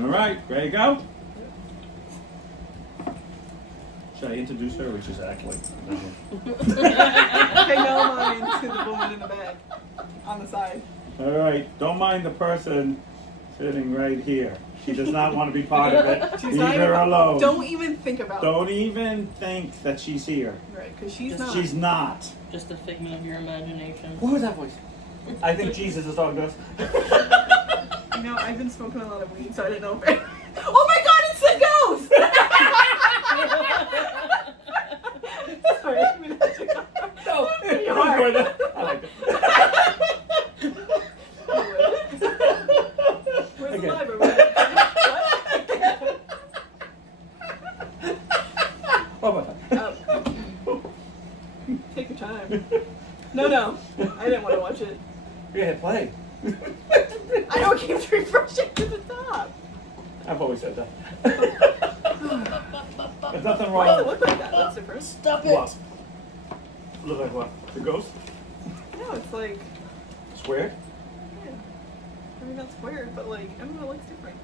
All right, ready to go? Should I introduce her or just act like? Hey, no mine to the woman in the back on the side. All right, don't mind the person sitting right here. She does not want to be part of it. She's Leave not her even, alone. Don't even think about it. Don't even think that she's here. Right, because she's Just- not. She's not. Just a figment of your imagination. What was that voice? I think Jesus is talking to us. You know, I've been smoking a lot of weed, so I didn't know if Oh my god, it's a ghost! Sorry, I didn't mean to check out. No, Pretty I hard. like it. Where's Okay. the library? What? One more time. Take your time. No. I didn't want to watch it. You hit play. I know it keeps refreshing to the top. I've always said that. There's nothing Why does it wrong. look like that? That's different. Stop What? it! Look like what? The ghost? No, it's like, Squared? yeah. I mean, that's weird, but like, I don't know, it looks different.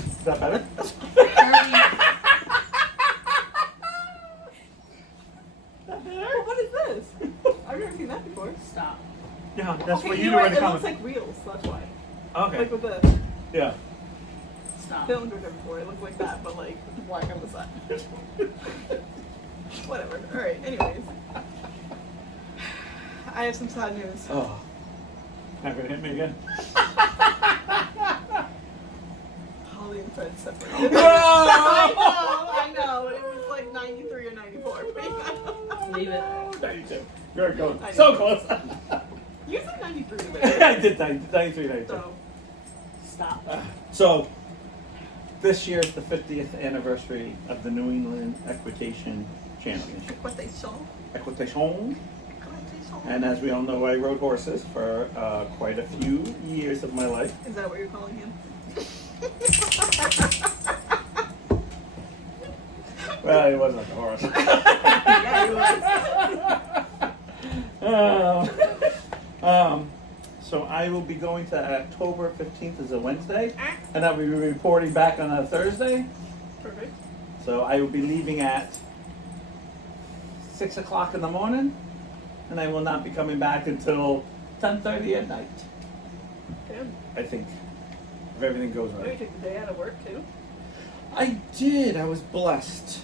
Is that better? Oh, what is this? I've never seen that before. Stop. Yeah, that's okay, what you you know do what? in the It looks comments. like reels, that's why. Okay. Like with this. Yeah. Stop. They don't look like that before. It looked like that, but like black on the side. Whatever. Alright, anyways. I have some sad news. Oh. Not gonna hit me again. Holly and Fred separated. No! I know. It was like 93 or 94. Leave it. 92. You're going I so know. close. You said 93, but I did 93, 92. so. Stop. So, this year is the 50th anniversary of the New England Equitation Championship. What they saw. Equitation. And as we all know, I rode horses for quite a few years of my life. Is that what you're calling him? Well, it was like a horse. Yeah, he was. So I will be going to October 15th is a Wednesday, and I'll be reporting back on a Thursday. Perfect. So I will be leaving at 6 o'clock in the morning, and I will not be coming back until 10:30 at night, Damn. I think, if everything goes Oh, you right. took the day out of work too? I did. I was blessed.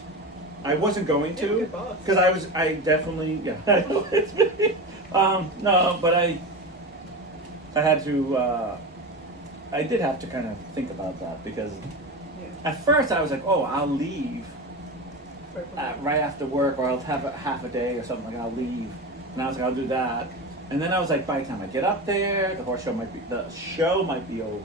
I wasn't going You're a to, good boss. because I definitely, yeah. It's me. No, but I had to, I did have to kind of think about that, because Yeah. at first I was like, oh, I'll leave right after work, or I'll have half a day or something, like I'll leave. And I was like, I'll do that. And then I was like, by the time I get up there, the show might be over.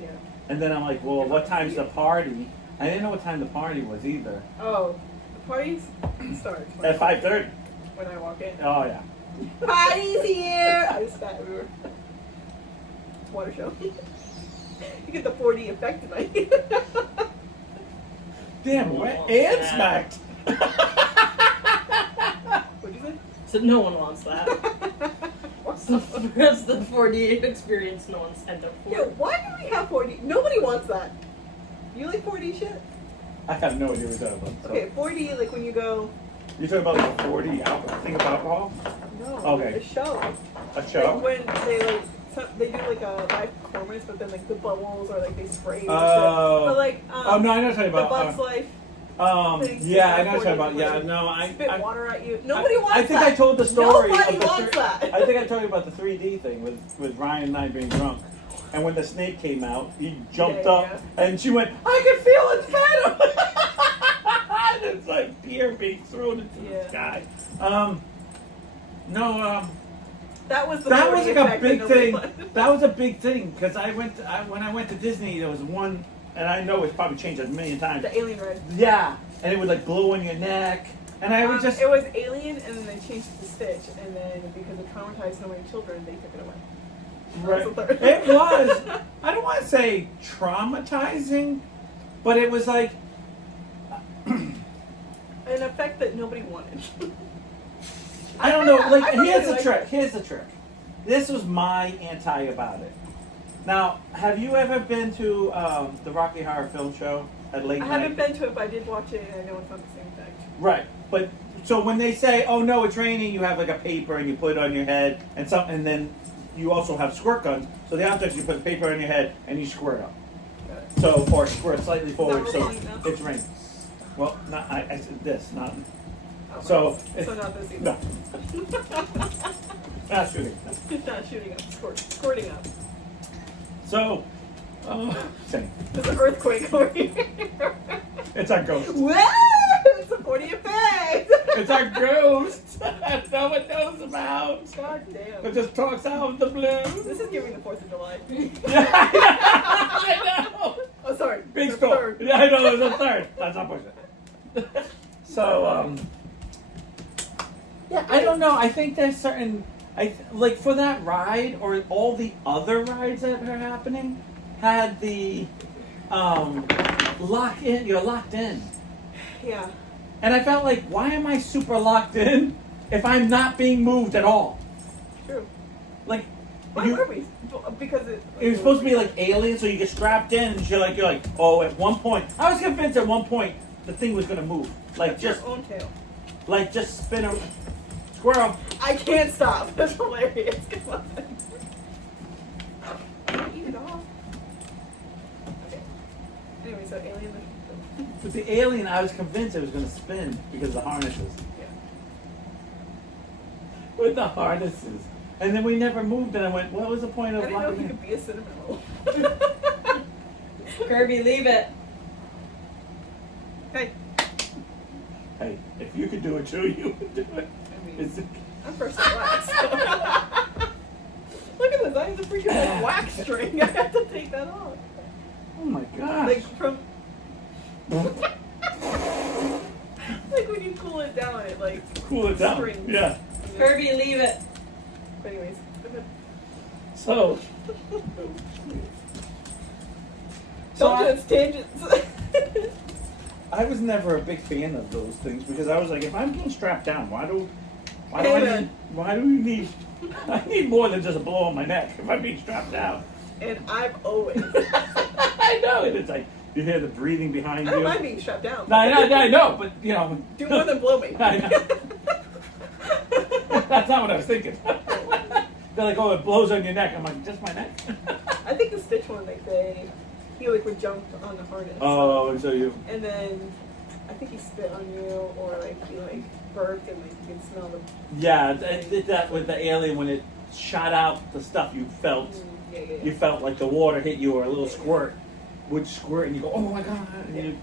Yeah. And then I'm like, well, what time's the party? I didn't know what time the party was either. Oh, the parties starts At 5:30. when I walk in. Oh yeah. Party's here! I just spat everywhere. It's a water show. You get the 4D effect tonight. Damn, wet and smacked. What'd you say? So no one wants that. That's the 4D experience no one signed up for. Yeah, why do we have 4D? Nobody wants that. You like 4D shit? I have no idea what you're talking about. So. Okay, 4D, like when you go. You're talking about like a 40 thing of alcohol? No. Okay. A show. A show? Like when they like. They do like a live performance, but then like the bubbles or like they spray and shit. Oh. But like, Oh no, I know what you're the talking Bugs about. Life. Yeah, I know what you're talking about. Yeah, no, Spit I water at you. Nobody wants I think that. I told the story. Nobody of the wants that. I think I told you about the 3D thing with Ryan and I being drunk. And when the snake came out, he jumped up and she went, I can feel its venom! And it's like beer being thrown into the sky. That was the That was like a effect big that nobody thing. wanted. That was a big thing because when I went to Disney, there was one, and I know it's probably changed a million times. The alien ride. Yeah, and it would like blow on your neck, and I would just. It was Alien, and then they changed it to Stitch, and then because it traumatized so many children, they took it away. Right. That's the third. It was. I don't want to say traumatizing, but it was like. An effect that nobody wanted. I don't know. Like, I really here's the like trick. it. Here's the trick. This was my anti about it. Now, have you ever been to the Rocky Horror Film Show at late I night? haven't been to it, but I did watch it, and I know it's not the same thing. Right, but so when they say, "Oh no, it's raining," you have like a paper and you put it on your head, and then you also have squirt guns. So the object you put the paper on your head and you squirt up. Got it. So or squirt slightly forward, what so we're doing now? it's raining. Well, not I said this, not Oh, so. So not this either. No, not shooting. Not shooting up, squirting up. So, same. There's an earthquake over here. It's a ghost. Whoa! It's a 40th effect! It's a ghost that no one knows about. God damn. It just talks out of the blue. This is giving the 4th of July. Yeah, I know. Oh, sorry. Big The score. third. Yeah, I know. There's a third. Let's not push it. So, yeah, I don't know. I think there's certain, like for that ride or all the other rides that are happening, had the lock in. You're locked in, Yeah. and I felt like, why am I super locked in if I'm not being moved at all? True. Like, Why were we? Because it was supposed to be like Alien, so you get strapped in, and you're like, oh, at one point, I was convinced at one point the thing was gonna move, like That's your just, own tail. like just spin a squirrel. I can't stop. That's hilarious. Come on. Eat it off. Okay. Anyway, so Alien. With the Alien, I was convinced it was gonna spin because of the harnesses. Yeah. With the harnesses, and then we never moved, and I went, what was the point I of didn't know locking he in? could be a cinnamon roll. Kirby, leave it. Hey. Hey, if you could do it too, you would do it. I mean, It's, I'm first class. Look at this. I have the freaking like, wax string. I have to take that off. oh my gosh. Like from. Like when you cool it down, it like. Cool it down. Strings. Yeah. Kirby, leave it. But anyways. So. Don't do I- its tangents. I was never a big fan of those things because I was like, if I'm being strapped down, why do we need? I need more than just a blow on my neck if I'm being strapped down. And I've always. I know, and it's like you hear the breathing behind I don't you. mind being strapped down. No, I know, but you know. Do more than blow me. I know. That's not what I was thinking. They're like, oh, it blows on your neck. I'm like, just my neck. I think the Stitch one, like he like would jump on the harness. Oh, and so you. And then I think he spit on you, or like he like burped and like you can smell the. Yeah, I did that with the Alien when it shot out the stuff you felt. Yeah. You felt like the water hit you or a little squirt would squirt and you go, oh my god, and you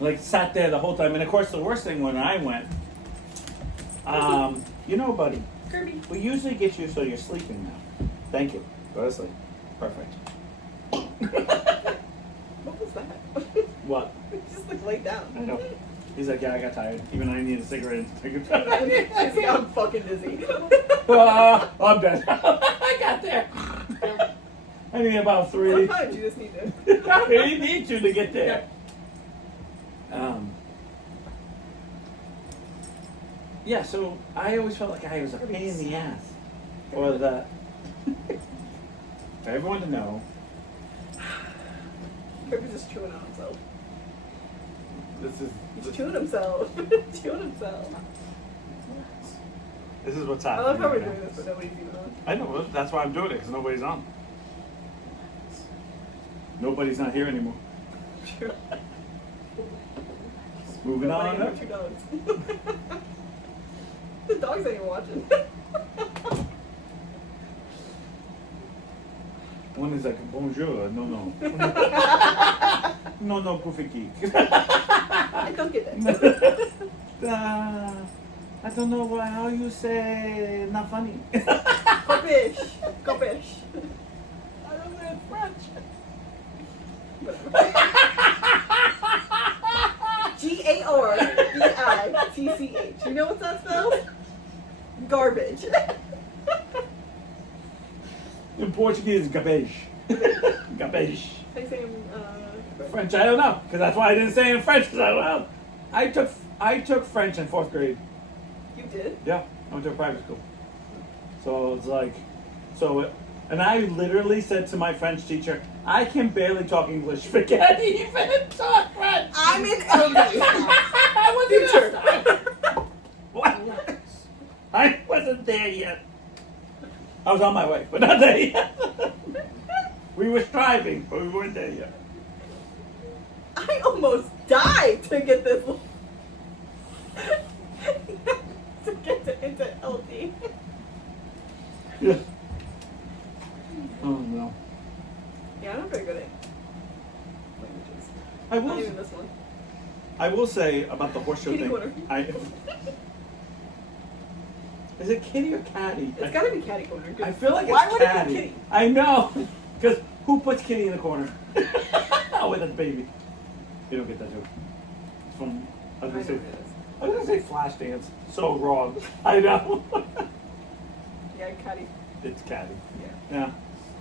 like sat there the whole time. And of course the worst thing when I went, you know, buddy, Kirby. we usually get you so you're sleeping now. Thank you. Go to sleep. Perfect. What was that? What? Just like lay down. I know. He's like, yeah, I got tired. Even I need a cigarette and take a He's like, I'm fucking dizzy. I'm dead. I got there. I need about 3. Sometimes you just need to. You need to get there. Yeah, so I always felt like I was a pain in the ass. For the for everyone to know. Kirby's just chewing on himself. This He's chewing himself. Chewing himself. This is what's I happening. love how we're right doing now. this, but nobody's even on. I know, that's why I'm doing it, because nobody's on. Nobody's not here anymore. True. Moving on up. Watch your dogs. The dogs ain't even watching. One is like, bonjour, no. No, Pufiki. I don't get that. I don't know how you say not funny. Copish. Copish. I don't know French. Garbitch. You know what that spells? Garbage. In Portuguese, garbage. Garbage. I say French, I don't know, because that's why I didn't say it in French, because I don't know. I took French in 4th grade. You did? Yeah, I went to a private school. So it's like, And I literally said to my French teacher, I can barely talk English. Forget even talk French. I'm in LD. I Future. What? I wasn't there yet. I was on my way, but not there yet. We were striving, but we weren't there yet. I almost died to get this. To get into LD. Yeah. Oh no. Yeah, I'm not very good at languages. I Not will. even this one. I will say about the horse show Kitty thing. corner. Is it kitty or catty? It's gotta be catty corner. I feel like Why it's would it be catty. kitty? I know, because who puts kitty in the corner? Oh, with a baby. You don't get that joke. It's from. I I was know gonna say. what it is. I was gonna say Flashdance. So wrong. I know. Yeah, catty. It's catty. Yeah. Yeah.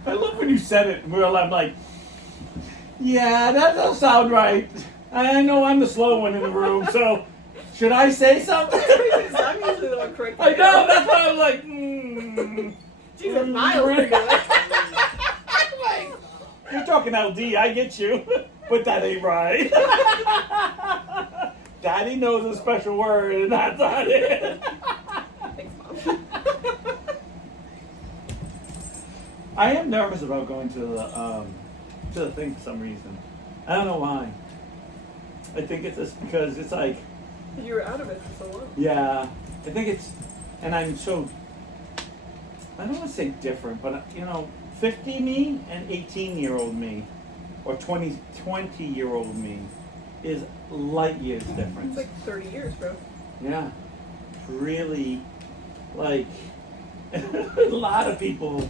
I love when you said it. I'm like, yeah, that doesn't sound right. I know I'm the slow one in the room, so should I say something? I'm usually the one correcting. I know. That's why I was like, Jesus, Miles. Pretty good. Like, you're talking LD. I get you, but that ain't right. Daddy knows a special word, and that's not it. Thanks, Mom. I am nervous about going to the thing for some reason. I don't know why. I think it's just because it's like, You were out of it for so long. yeah. I think it's, and I'm so. I don't want to say different, but 50 me and 18-year-old me, or 20-year-old me, is light years difference. It's like 30 years, bro. Yeah, it's really like a lot of people.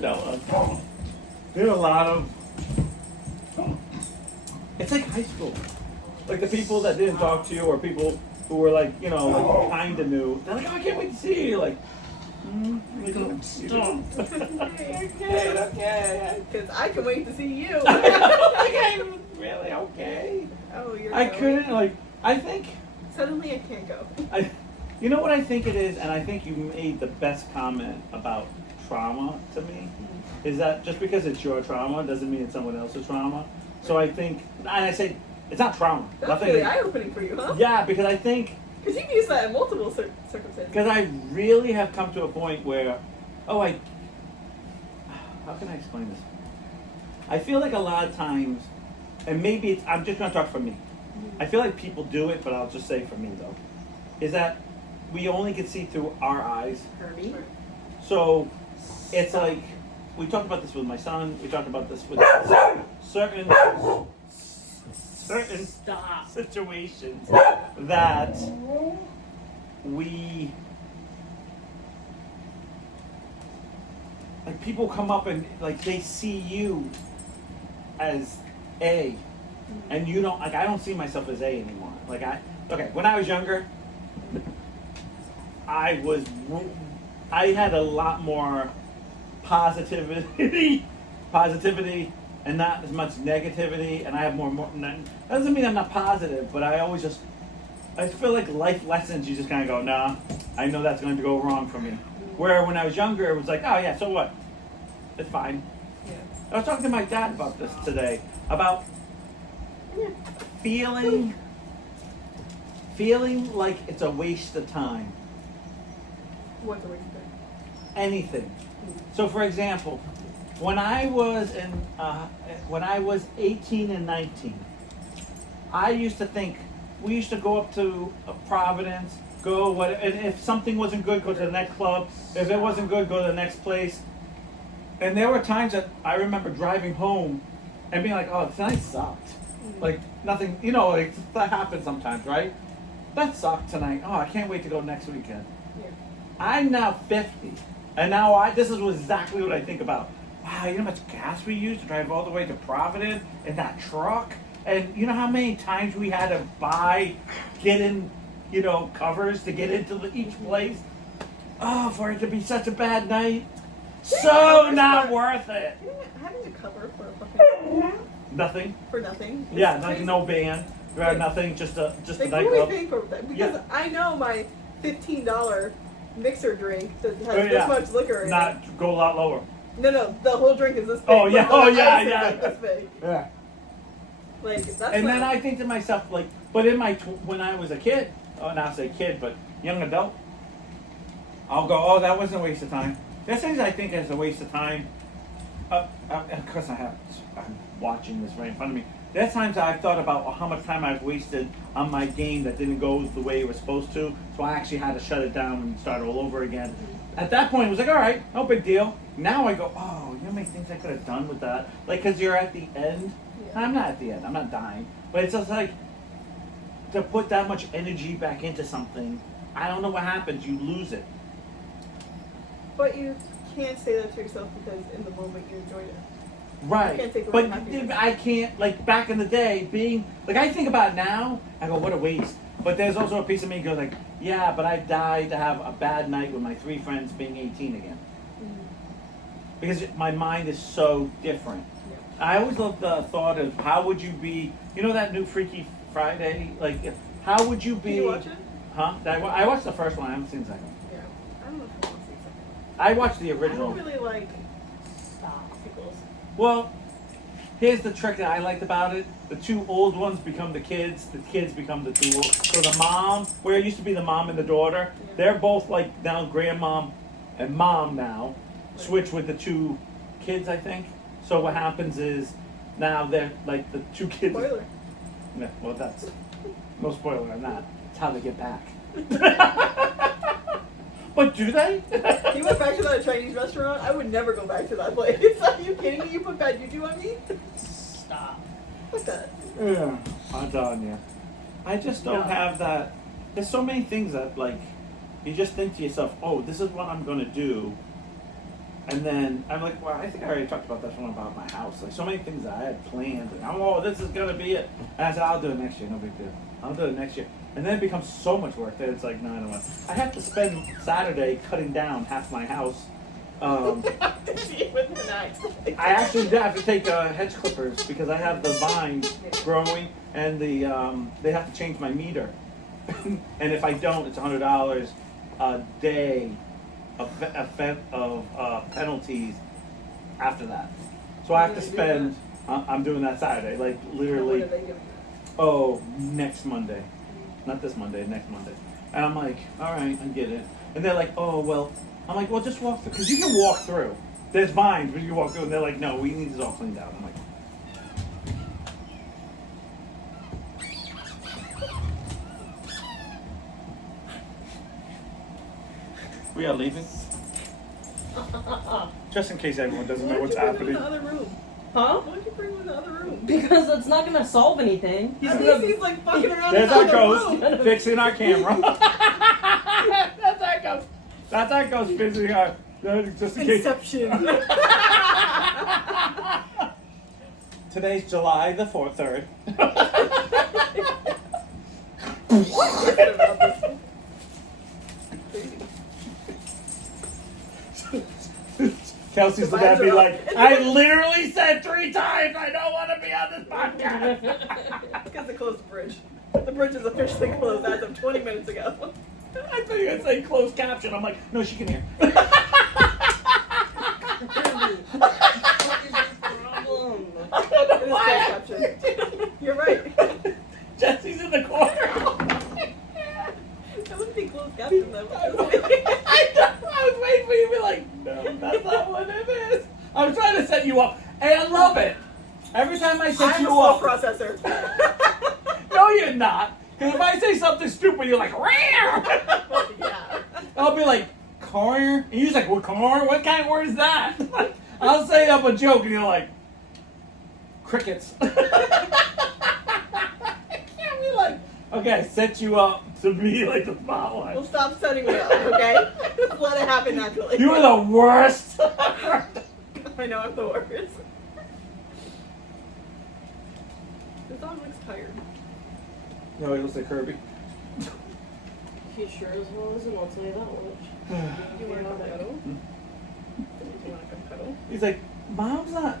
No, there are a lot of. It's like high school, like the people that didn't talk to you, or people who were like like kind of new. They're like, oh, I can't wait to see you. You're like, okay. Because I can wait to see you. Okay, really okay. Oh, you're I going. couldn't I think. Suddenly I can't go. You know what I think it is, and I think you made the best comment about trauma to me, is that just because it's your trauma doesn't mean it's someone else's trauma. So I think, and I say, it's not trauma. That's Nothing. really eye-opening for you, huh? Yeah, because I think, Because you can use that in multiple circumstances. because I really have come to a point where, how can I explain this? I feel like a lot of times, and maybe it's, I'm just going to talk for me. I feel like people do it, but I'll just say for me though, is that we only can see through our eyes. Hermie. So it's like, we talked about this with my son, we talked about this with certain Stop. situations that we, like people come up and like they see you as A, and you don't, like I don't see myself as A anymore. Like when I was younger, I had a lot more positivity, and not as much negativity, and I have more. That doesn't mean I'm not positive, but I feel like life lessons. You just kind of go, nah, I know that's going to go wrong for me. Where when I was younger, it was like, oh yeah, so what? It's fine. Yeah. I was talking to my dad about this today, about feeling like it's a waste of time. What's the way to say? Anything. So, for example, when I was 18 and 19, I used to think we used to go up to Providence, and if something wasn't good, go to the next club. If it wasn't good, go to the next place. And there were times that I remember driving home and being like, "Oh, tonight sucked." Like nothing, like that happens sometimes, right? That sucked tonight. Oh, I can't wait to go next weekend. Yeah. I'm now 50, and now this is exactly what I think about. Wow, you know how much gas we used to drive all the way to Providence in that truck? And you know how many times we had to get in, covers to get into each place? Oh, for it to be such a bad night. So not worth it. Having a cover for a fucking Nothing. for nothing. is Yeah, like crazy. no band, nothing, just a Like, who do we nightclub. pay for that? Because Yeah. I know my $15 mixer drink that has Oh, this yeah. much liquor in it. Not go a lot lower. No, the whole drink is this big. Oh, yeah. but the Oh, yeah, ice is yeah. like this big. Yeah. Like, that's And then not- I think to myself, like, but in my when I was a kid, oh, not say kid, but young adult, I'll go, oh, that wasn't a waste of time. There's things I think is a waste of time. Of course, I'm watching this right in front of me. There's times I've thought about how much time I've wasted on my game that didn't go the way it was supposed to, so I actually had to shut it down and start all over again. At that point, it was like, all right, no big deal. Now I go, oh, you know how many things I could have done with that? Like, because you're at the end. Yeah. I'm not at the end. I'm not dying. But it's just like, to put that much energy back into something, I don't know what happens. You lose it. But you can't say that to yourself because in the moment you enjoyed it. Right. You can't take away But happiness. I can't, like, back in the day, being, like, I think about it now, I go, what a waste. But there's also a piece of me that goes like, yeah, but I died to have a bad night with my 3 friends being 18 again. Because my mind is so different. Yeah. I always love the thought of how would you be, you know that new Freaky Friday? Like, how would you be? Did you watch it? Huh? I watched the first one, I haven't seen the second one. Yeah. I don't know if I want to see something. I watched the I original. don't really like sequels. Well, here's the trick that I liked about it. The 2 old ones become the kids become the 2 old. So the mom, where it used to be the mom and the daughter, Yeah. they're both like now grandmom and mom now. Switch with the 2 kids, I think. So what happens is now they're like the 2 kids. Spoiler. No, well, that's no spoiler on that. It's how they get back. But do they? You went back to that Chinese restaurant? I would never go back to that place. Are you kidding me? You put bad juju on me? Stop. What's that? Yeah, I'm telling you. I just don't No. have that. There's so many things that, like, you just think to yourself, oh, this is what I'm going to do. And then I'm like, well, I think I already talked about this one about my house. Like, so many things that I had planned. And I'm, oh, this is going to be it. And I said, I'll do it next year. No big deal. I'll do it next year. And then it becomes so much work that it's like, no, I don't want. I have to spend Saturday cutting down half my house. See it with an axe. I actually have to take hedge clippers because I have the vines growing and the they have to change my meter. And if I don't, it's $100 a day of penalties after that. So I have to spend. I'm doing that Saturday, like What literally. are they giving you? Oh, next Monday, not this Monday, next Monday. And I'm like, all right, I get it. And they're like, oh well. I'm like, well, just walk through, because you can walk through. There's vines, but you can walk through, and they're like, no, we need this all cleaned out. I'm like, we are leaving? Just in case everyone doesn't know what's Why don't you bring happening. him in the other room? Huh? Why don't you bring him in the other room? Because it's not gonna solve anything. He's At gonna. least he's like fucking around There's in our the other ghost room. fixing our camera. That's our ghost. That's our ghost fixing our. Just in case. Inception. Today's July the 3rd. Kelsey's The about to be vibes are like, up. I literally said 3 times I don't want to be on this podcast. Because they closed the bridge. The bridge is officially closed as of 20 minutes ago. I thought you were going to say closed caption. I'm like, no, she can hear. Problem. I don't know It is why. closed caption. You're right. Jesse's in the corner. That wouldn't be closed caption though. I was waiting for you to be like, no, that's not what it is. I was trying to set you up. And I love it. Every time I set I'm a you slow up. processor. No, you're not. Because if I say something stupid, you're like, "Rare." Yeah. I'll be like, car? And you're like, what car? What kind of word is that? I'll say up a joke and you're like, crickets. I can't be like, okay, I set you up to be like the spotlight. Well, stop setting me up, okay? Just let it happen naturally. You are the worst. I know I'm the worst. This dog looks tired. No, he looks like Kirby. He sure as well isn't, I'll tell you that much. Do you want to come cuddle? Do you want to come cuddle? He's like, Mom's not.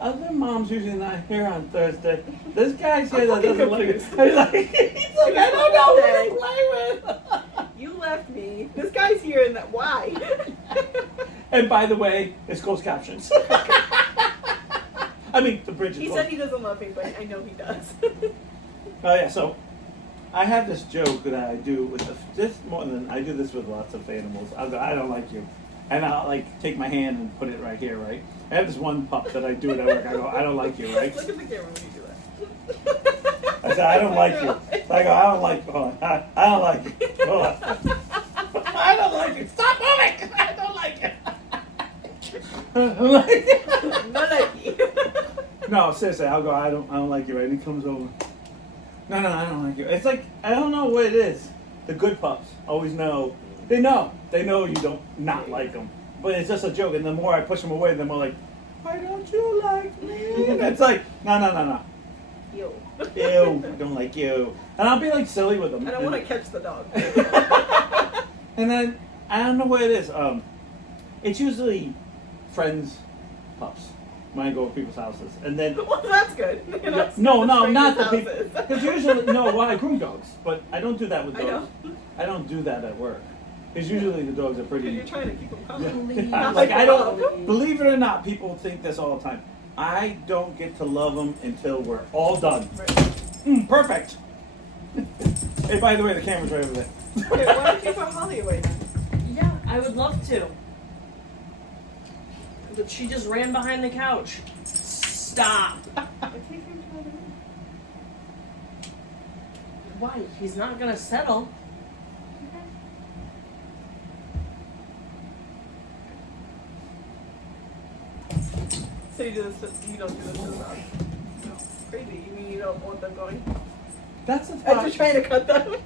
Other moms usually not here on Thursday. This guy's here I'm that fucking doesn't like it. confused. He's like, I don't know who to play with. You left me. This guy's here, and that why? And by the way, it's closed captions. I mean, the bridge is He closed. said he doesn't love me, but I know he does. Oh yeah, so I have this joke that I do with this more than I do this with lots of animals. I go, I don't like you, and I'll like take my hand and put it right here, right? I have this one pup that I do it at work. I go, I don't like you, right? Look at the camera when you do that. I said, I don't like you. So I go, I don't like you. Hold on. I don't like you. Hold on. I don't like you. Stop moving. I don't like you. Not like you. No, seriously, I'll go, I don't like you, right? And he comes over. No, I don't like you. It's like, I don't know what it is. The good pups always know. They know you don't not like them. But it's just a joke. And the more I push them away, the more like, why don't you like me? And it's like, no. Ew. Ew, I don't like you. And I'll be like silly with them. I don't want to catch the dog. And then, I don't know what it is. It's usually friends' pups when I go to people's houses. And then, Well, that's good. You're not no, strangers' not the houses. people. Because usually, well, I groom dogs, but I don't do that with I dogs. I don't do that at work. Because usually the dogs are Because pretty. you're trying to keep them calm. Yeah. Like, I don't, believe it or not, people think this all the time. I don't get to love them until we're all done. Right. Perfect. Hey, by the way, the camera's right over there. Okay, why don't you put Holly away then? Yeah, I would love to. But she just ran behind the couch. Stop. Take him to another room. Why? He's not gonna settle. So you don't do this to the dog? No. Crazy. You mean you don't want them going? That's the I'm thought. just trying to cut them.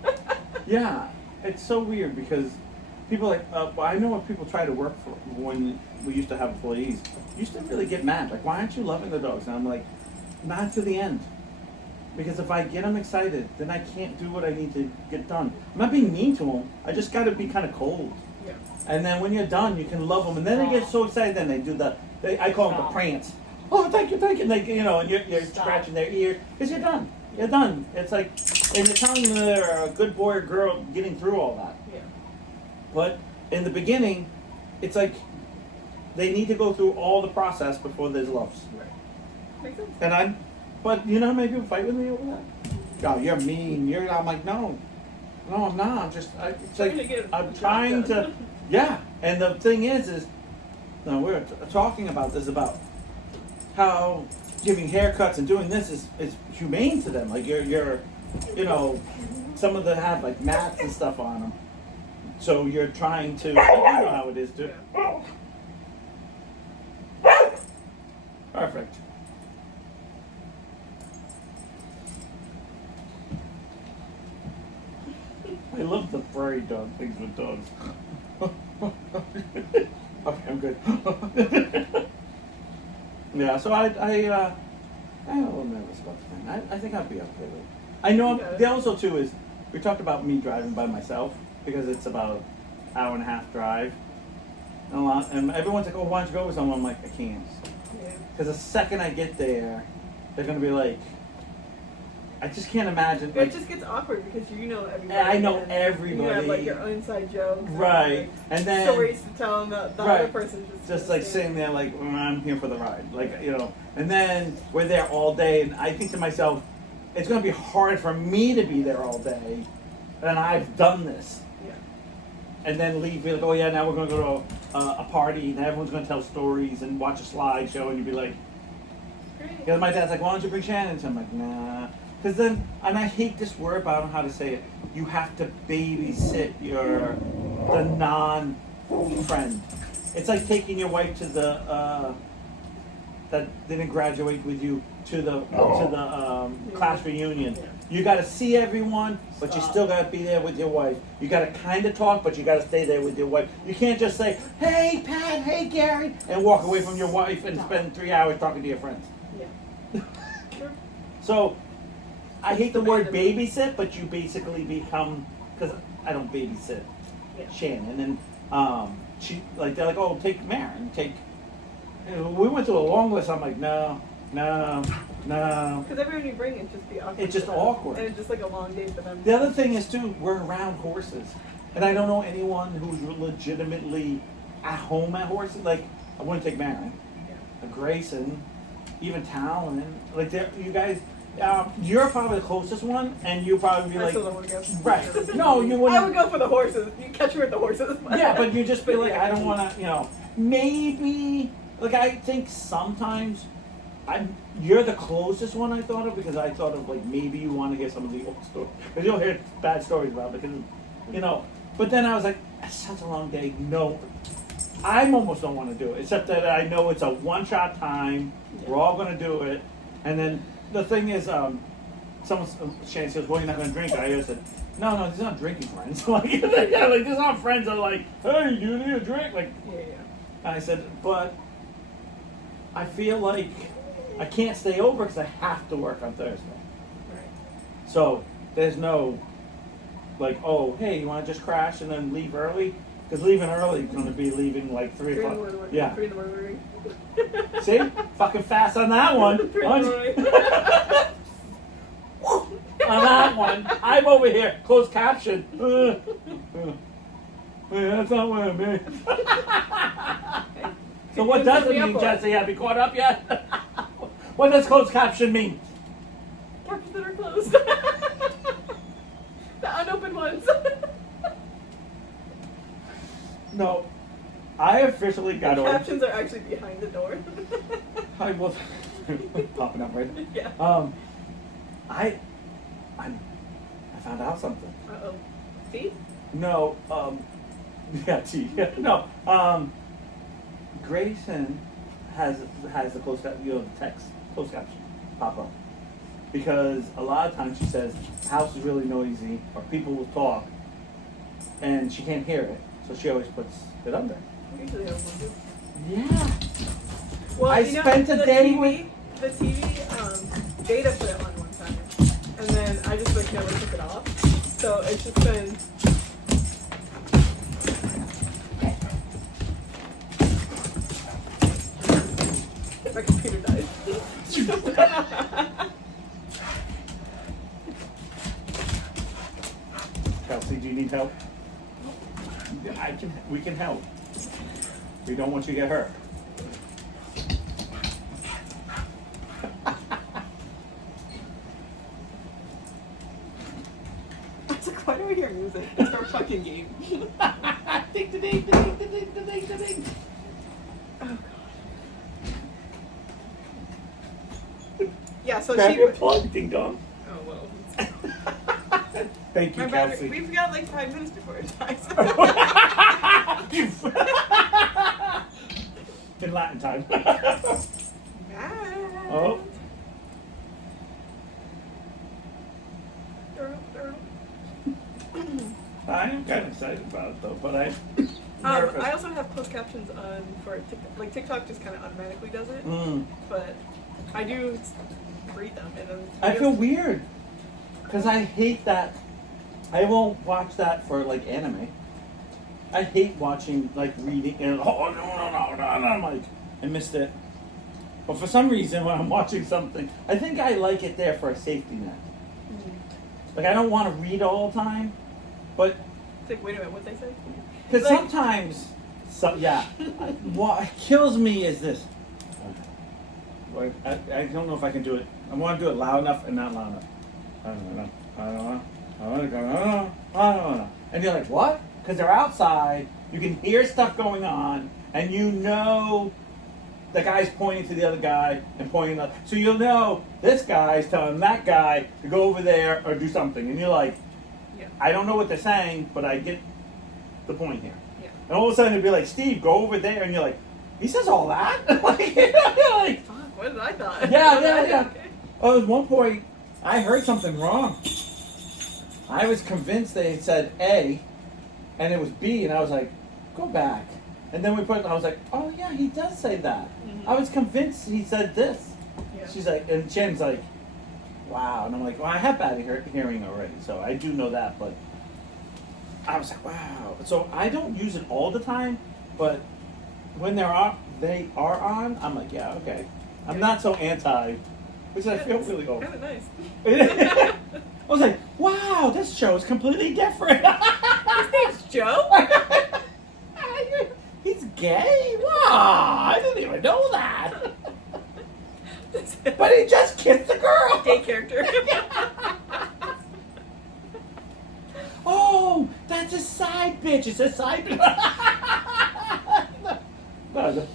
Yeah, it's so weird because people like, well, I know what people try to work for when we used to have employees. Used to really get mad, like, why aren't you loving the dogs? And I'm like, not to the end. Because if I get them excited, then I can't do what I need to get done. I'm not being mean to them. I just got to be kind of cold. Yeah. And then when you're done, you can love them. And then they get so excited, then they do I call them the prance. Oh, thank you. And they, and you're scratching their ears because you're done. You're done. It's like, and you're telling them they're a good boy or girl getting through all that. Yeah. But in the beginning, it's like they need to go through all the process before there's loves. Right. Makes sense. And but you know how many people fight with me over that? Oh, you're mean. I'm like, no, I'm not. It's We're like gonna get I'm the trying job to, done. yeah. And the thing is, no, we're talking about this about how giving haircuts and doing this is humane to them. Like you're, some of them have like mats and stuff on them. So you're trying to, you know how it is too. Perfect. I love the furry dog things with dogs. Okay, I'm good. Yeah, so I'm a little nervous about the thing. I think I'll be okay with it. I know. Okay. The also too is we talked about me driving by myself because it's about an hour and a half drive. And everyone's like, "Oh, why don't you go with someone?" I'm like, "I can't," Yeah. because the second I get there, they're gonna be like, I just can't imagine. It just gets awkward because you know everybody. I know and everybody. You have like your own inside jokes. Right, and And then stories to tell, and the other Right. person just like sitting there like, I'm here for the ride, like, and then we're there all day, and I think to myself, it's going to be hard for me to be there all day, and I've done this, Yeah. and then leave, be like, oh yeah, now we're going to go to a party, and everyone's going to tell stories and watch a slideshow, and you'd be like, Great. because my dad's like, why don't you bring Shannon? So I'm like, nah. Because then, and I hate this word, but I don't know how to say it. You have to babysit the non-friend. It's like taking your wife to the that didn't graduate with you to the class reunion. Yeah. You got to see everyone, but you still got to be there with your wife. You got to kind of talk, but you got to stay there with your wife. You can't just say, "Hey Pat, hey Gary," and walk away from your wife and spend 3 hours talking to your friends. Yeah. Sure. So, I hate the word babysit, but you basically become, because I don't babysit Yeah. Shannon, and she, like, they're like, oh, take Marin, we went through a long list. I'm like, no. Because everyone you bring, it just be awkward. It's just for them. awkward. And it's just like a long day for them. The other thing is too, we're around horses, And I don't know anyone who's legitimately at home at horses. Like, I wouldn't take Marin, Yeah. Grayson, even Talon. Like, you guys, you're probably the closest one, and you'll probably be I like, still don't want to go. right. No, you wouldn't. I would go for the horses. You catch me with the horses. Yeah, but you just be like, Yeah. I don't want to, maybe, like, I think sometimes you're the closest one I thought of, because I thought of, like, maybe you want to hear some of the old stories. Because you'll hear bad stories about it, because, but then I was like, that's such a long day. No, I almost don't want to do it, except that I know it's a one-shot time. Yeah. We're all going to do it. And then the thing is, Shane says, well, you're not going to drink. I just said, no, these aren't drinking friends. Like, yeah, like, these aren't friends that are like, hey, do you need a drink? Like, Yeah. and I said, but I feel like I can't stay over because I have to work on Thursday. Right. So there's no, like, oh, hey, you want to just crash and then leave early? Because leaving early is going to be leaving like 3 o'clock. 3 in the morning. Yeah. 3 in the morning. See? Fucking fast on that one. 3 in the morning. On that one. I'm over here. Closed caption. That's not what I mean. So what does it mean, Jesse? Have you caught up yet? What does closed caption mean? Captions that are closed. The unopened ones. No. I officially got over. Captions are actually behind the door. I will popping up right. Yeah. I found out something. Uh-oh. See? No, yeah, T. No, Grayson has the closed the text closed caption pop up, because a lot of times she says the house is really noisy or people will talk, and she can't hear it, so she always puts it under. We usually have one too. Yeah. Well, I spent a day with the TV. Data put it on one time, and then I just like never took it off. So it's just been. My computer died. Kelsey, do you need help? We can help. We don't want you to get hurt. It's like, why do I hear music? It's our fucking game. Ding, ding, ding, ding, ding, ding, ding, ding, ding. Oh god. Yeah, so Grab she. your plug, ding dong. Oh well. Thank you, My battery, Kelsey. we've got like 5 minutes before it dies. In Latin time. Matt. Oh. I'm kind of excited about it though, but I'm nervous. I also have closed captions on for TikTok. Like TikTok just kind of automatically does it, but I do read them. And then I feel weird because I hate that. I won't watch that for like anime. I hate watching like reading and oh no, I'm like I missed it. But for some reason when I'm watching something, I think I like it there for a safety net. Like I don't want to read all the time, but It's like, wait a minute, what they say? because Like- sometimes, what kills me is this. I don't know if I can do it. I want to do it loud enough and not loud enough. I don't know. And you're like, what? Because they're outside. You can hear stuff going on, and you know the guy's pointing to the other guy and pointing up. So you'll know this guy's telling that guy to go over there or do something. And you're like, Yeah. I don't know what they're saying, but I get the point here. Yeah. And all of a sudden it'd be like, Steve, go over there. And you're like, he says all that? Like, you're like, Fuck, what did I thought? Yeah. Okay. oh, at one point, I heard something wrong. I was convinced they said A, and it was B, and I was like, go back. And then I was like, oh yeah, he does say that. Mhm. I was convinced he said this. Yeah. She's like, and Jen's like, wow. And I'm like, well, I have bad hearing already, so I do know that, but I was like, wow. So I don't use it all the time, but when they are on, I'm like, yeah, okay. I'm not so anti, which I feel really old. Kind of nice. I was like, wow, this show is completely different. His name's Joe? He's gay? Wow, I didn't even know that. But he just kissed the girl. Gay character. Oh, that's a side bitch. It's a side bitch. No, no.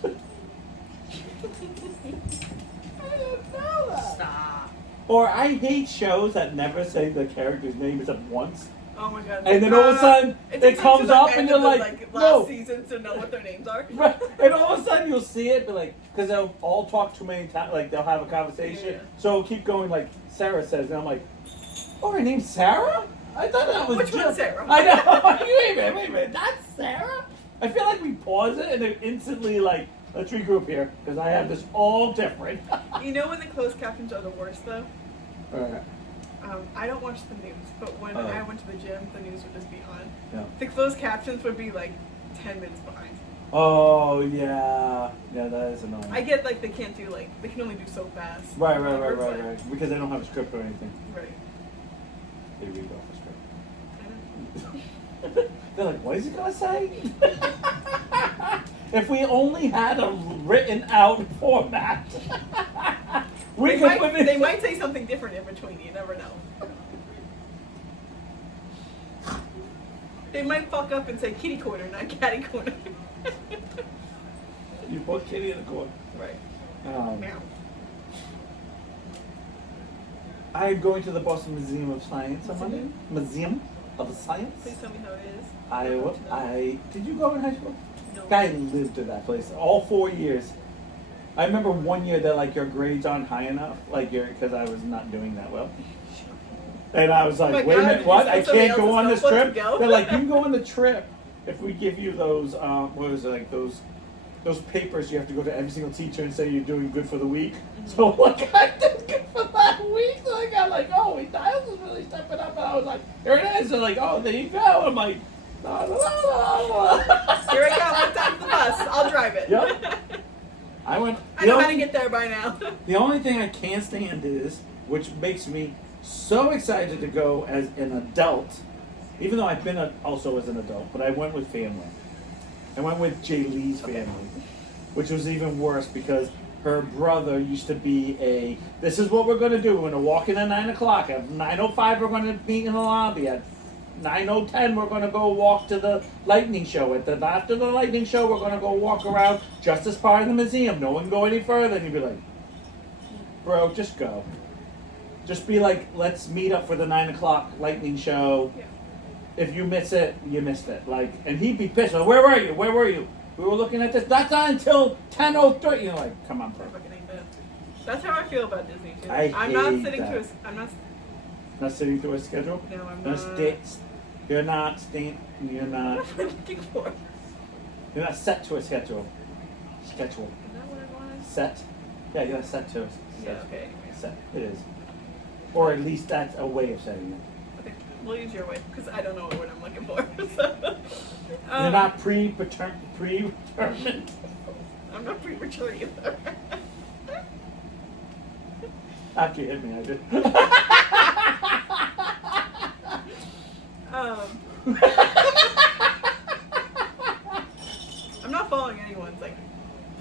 Stop. Or I hate shows that never say the character's name except once. Oh my god. And then all of a sudden, it comes up and you're like, last no. season to know what their names are. Right. And all of a sudden you'll see it, but like, because they'll all talk too many times, like they'll have a conversation. Yeah. So it'll keep going like Sarah says, and I'm like, oh, her name's Sarah? I thought that was Which one's Sarah? I know. Wait a minute, that's Sarah? I feel like we pause it and then instantly like, let's regroup here, because I have this all different. You know when the closed captions are the worst though? Alright. I don't watch the news, but when Oh. I went to the gym, the news would just be on. Yeah. The closed captions would be like 10 minutes behind. Oh, yeah. Yeah, that is annoying. I get like they can't do like, they can only do so fast. Right. Right. Because they don't have a script or anything. Right. They read off a script. I know. They're like, what is he gonna say? If we only had a written out format, we could put it. They might say something different in between, you never know. They might fuck up and say kitty corner, not catty corner. You put Kitty in the corner. Right. Meow. I'm going to the Boston Museum of Science on Monday. Museum of Science. Please tell me how it is. I did you go in high school? No. I lived at that place all 4 years. I remember one year that like your grades aren't high enough, like because I was not doing that well. And I was like, Oh my wait a God, minute, what? I you said can't go on somebody this else's trip. notebook to go? They're like, you can go on the trip if we give you those, what is it, like those papers you have to go to every single teacher and say you're doing good for the week. So like I did good for that week. So I got like, oh, Dials is really stepping up. And I was like, here it is. They're like, oh, there you go. I'm like, la, la, la, la. Here I go, I'm time for the bus. I'll drive it. Yep. I went. I know how to get there by now. The only thing I can't stand is, which makes me so excited to go as an adult, even though I've been also as an adult, but I went with family. I went with Jay Lee's family, which was even worse because her brother used to be this is what we're going to do. We're going to walk in at 9 o'clock. At 9:05, we're going to meet in the lobby. At 9:10, we're going to go walk to the lightning show. After the lightning show, we're going to go walk around just as part of the museum. No one can go any further. And you'd be like, bro, just go. Just be like, let's meet up for the 9 o'clock lightning show. Yeah. If you miss it, you missed it. Like, and he'd be pissed. Like, where were you? Where were you? We were looking at this. That's not until 10:03. You're like, come on, bro. I fucking hate that. That's how I feel about Disney too. I'm I not hate sitting that. to a. I'm not. Not sitting through a schedule. No, I'm No not. You're not staying. You're not. What am I looking for? Is You're not set to a schedule. Schedule. that what I wanted? Set. Yeah, you're not set to a Yeah. Okay. Anyways. set. It is. Or at least that's a way of saying it. Okay. We'll use your way because I don't know what word I'm looking for. So, You're not predetermined. I'm not premature either. After you hit me, I did. I'm not following anyone's like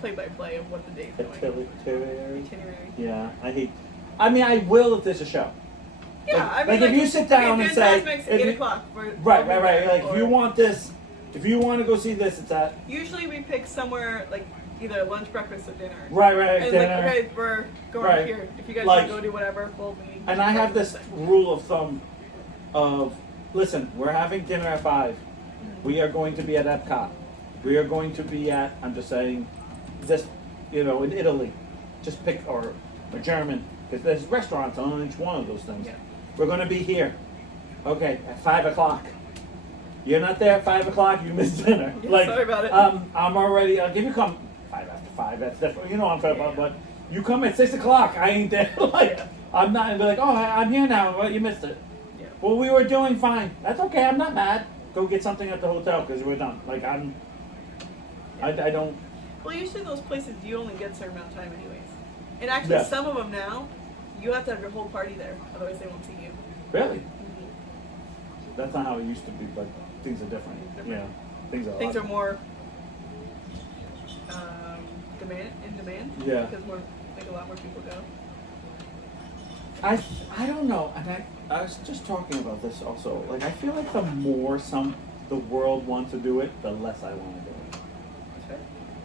play-by-play of what the day's going. Itinerary. Itinerary. Yeah, I hate. I mean, I will if there's a show. Yeah, I mean, like if you sit down and say, Fantasmic's if 8 you- o'clock. Right. Like if you want this, if you want to go see this, it's at. Usually we pick somewhere like either lunch, breakfast, or dinner. Right. And Dinner. like, okay, we're going Right. here. If you guys Like- want to go do whatever, we'll be. And I have this rule of thumb of, listen, we're having dinner at 5. We are going to be at Epcot. We are going to be at, I'm just saying, this, in Italy. Just pick, or German, because there's restaurants on each one of those things. Yeah. We're going to be here. Okay, at 5 o'clock. You're not there at 5 o'clock, you missed dinner. Yeah, sorry about it. I'm already, I'll give you 5 after 5, that's different. You know what I'm talking about, but you come at 6 o'clock, I ain't there. Like, I'm not, and be like, oh, I'm here now, well, you missed it. Yeah. Well, we were doing fine. That's okay, I'm not mad. Go get something at the hotel, because we're done. Like, I don't, Well, usually those places you only get a certain amount of time anyways. And actually, Yeah. some of them now, you have to have your whole party there, otherwise they won't see you. Really? That's not how it used to be, but things are different. Yeah, things are. more in demand. Yeah. Because a lot more people go. I don't know, and I was just talking about this also. Like, I feel like the more the world wants to do it, the less I want to do it. That's fair.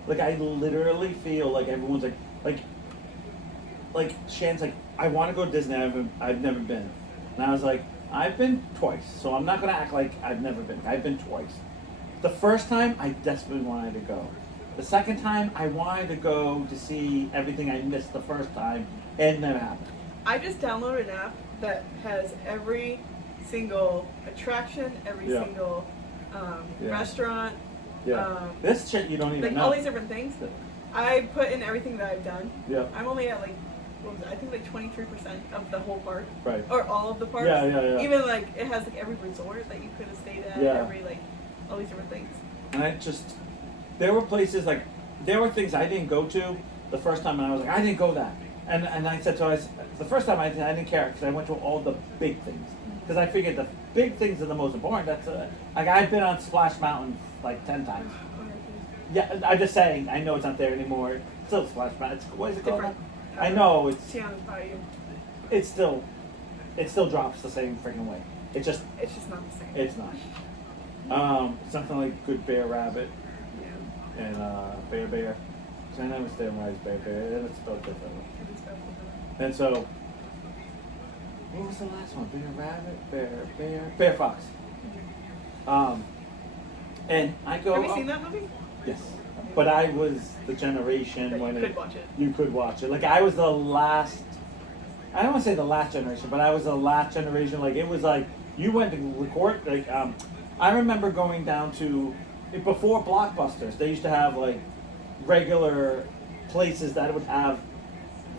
Like, I literally feel like everyone's like Shan's like, I want to go to Disney. I've never been, and I was like, I've been twice, so I'm not gonna act like I've never been. I've been twice. The first time, I desperately wanted to go. The second time, I wanted to go to see everything I missed the first time, and never happened. I just downloaded an app that has every single attraction, every Yeah. single Yeah. restaurant, Yeah. This shit you don't even like know. all these different things. I put in everything that I've done. Yeah. I'm only at like, what was it? I think like 23% of the whole park. Right. Or all of the parks. Yeah. Even like it has like every resort that you could have stayed at. Yeah. Every like all these different things. And there were places like, there were things I didn't go to the first time, and I was like, I didn't go that. And I said, the first time I didn't care because I went to all the big things. Because I figured the big things are the most important. That's like, I've been on Splash Mountain like 10 times. Yeah, I'm just saying, I know it's not there anymore. It's still Splash Mountain. What is it called? Different. I know, Tiana's Bayou. it still drops the same freaking way. It's just not the same. It's not. Something like Good Bear Rabbit Yeah. and Bear. So I never understand why it's Bear, and it's spelled differently. It's definitely And so, what was the last one? Bear Rabbit, Bear Fox. And I go. Have you seen that movie? Yes, but I was the generation That when you could watch it. You could watch it. Like, I was the last. I don't want to say the last generation, but I was the last generation. Like, it was like you went to record. Like, I remember going down to before Blockbusters. They used to have like regular places that would have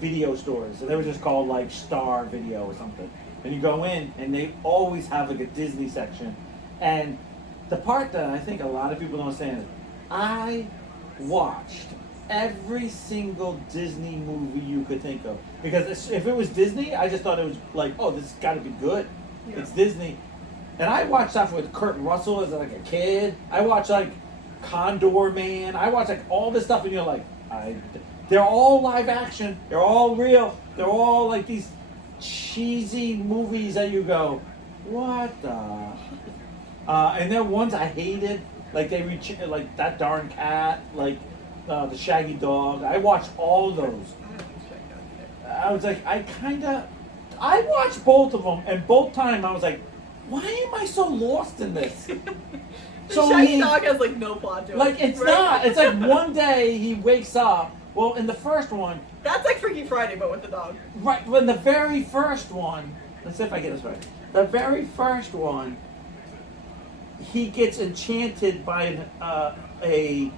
video stores, and they were just called like Star Video or something. And you go in, and they always have like a Disney section. And the part that I think a lot of people don't understand is, I watched every single Disney movie you could think of, because if it was Disney, I just thought it was like, oh, this has got to be good. Yeah. It's Disney. And I watched stuff with Kurt Russell as like a kid. I watched like Condor Man. I watched like all this stuff, and you're like, they're all live action. They're all real. They're all like these cheesy movies that you go, what the? And there are ones I hated, like like That Darn Cat, like the Shaggy Dog. I watched all those. I haven't checked out yet. I was like, I watched both of them, and both times I was like, why am I so lost in this? The So Shaggy Dog has like no plot to it. Like, it's right? not. It's like one day he wakes up. Well, in the first one, That's like Freaky Friday, but with the dog. right, when the very first one, let's see if I get this right. The very first one, he gets enchanted by a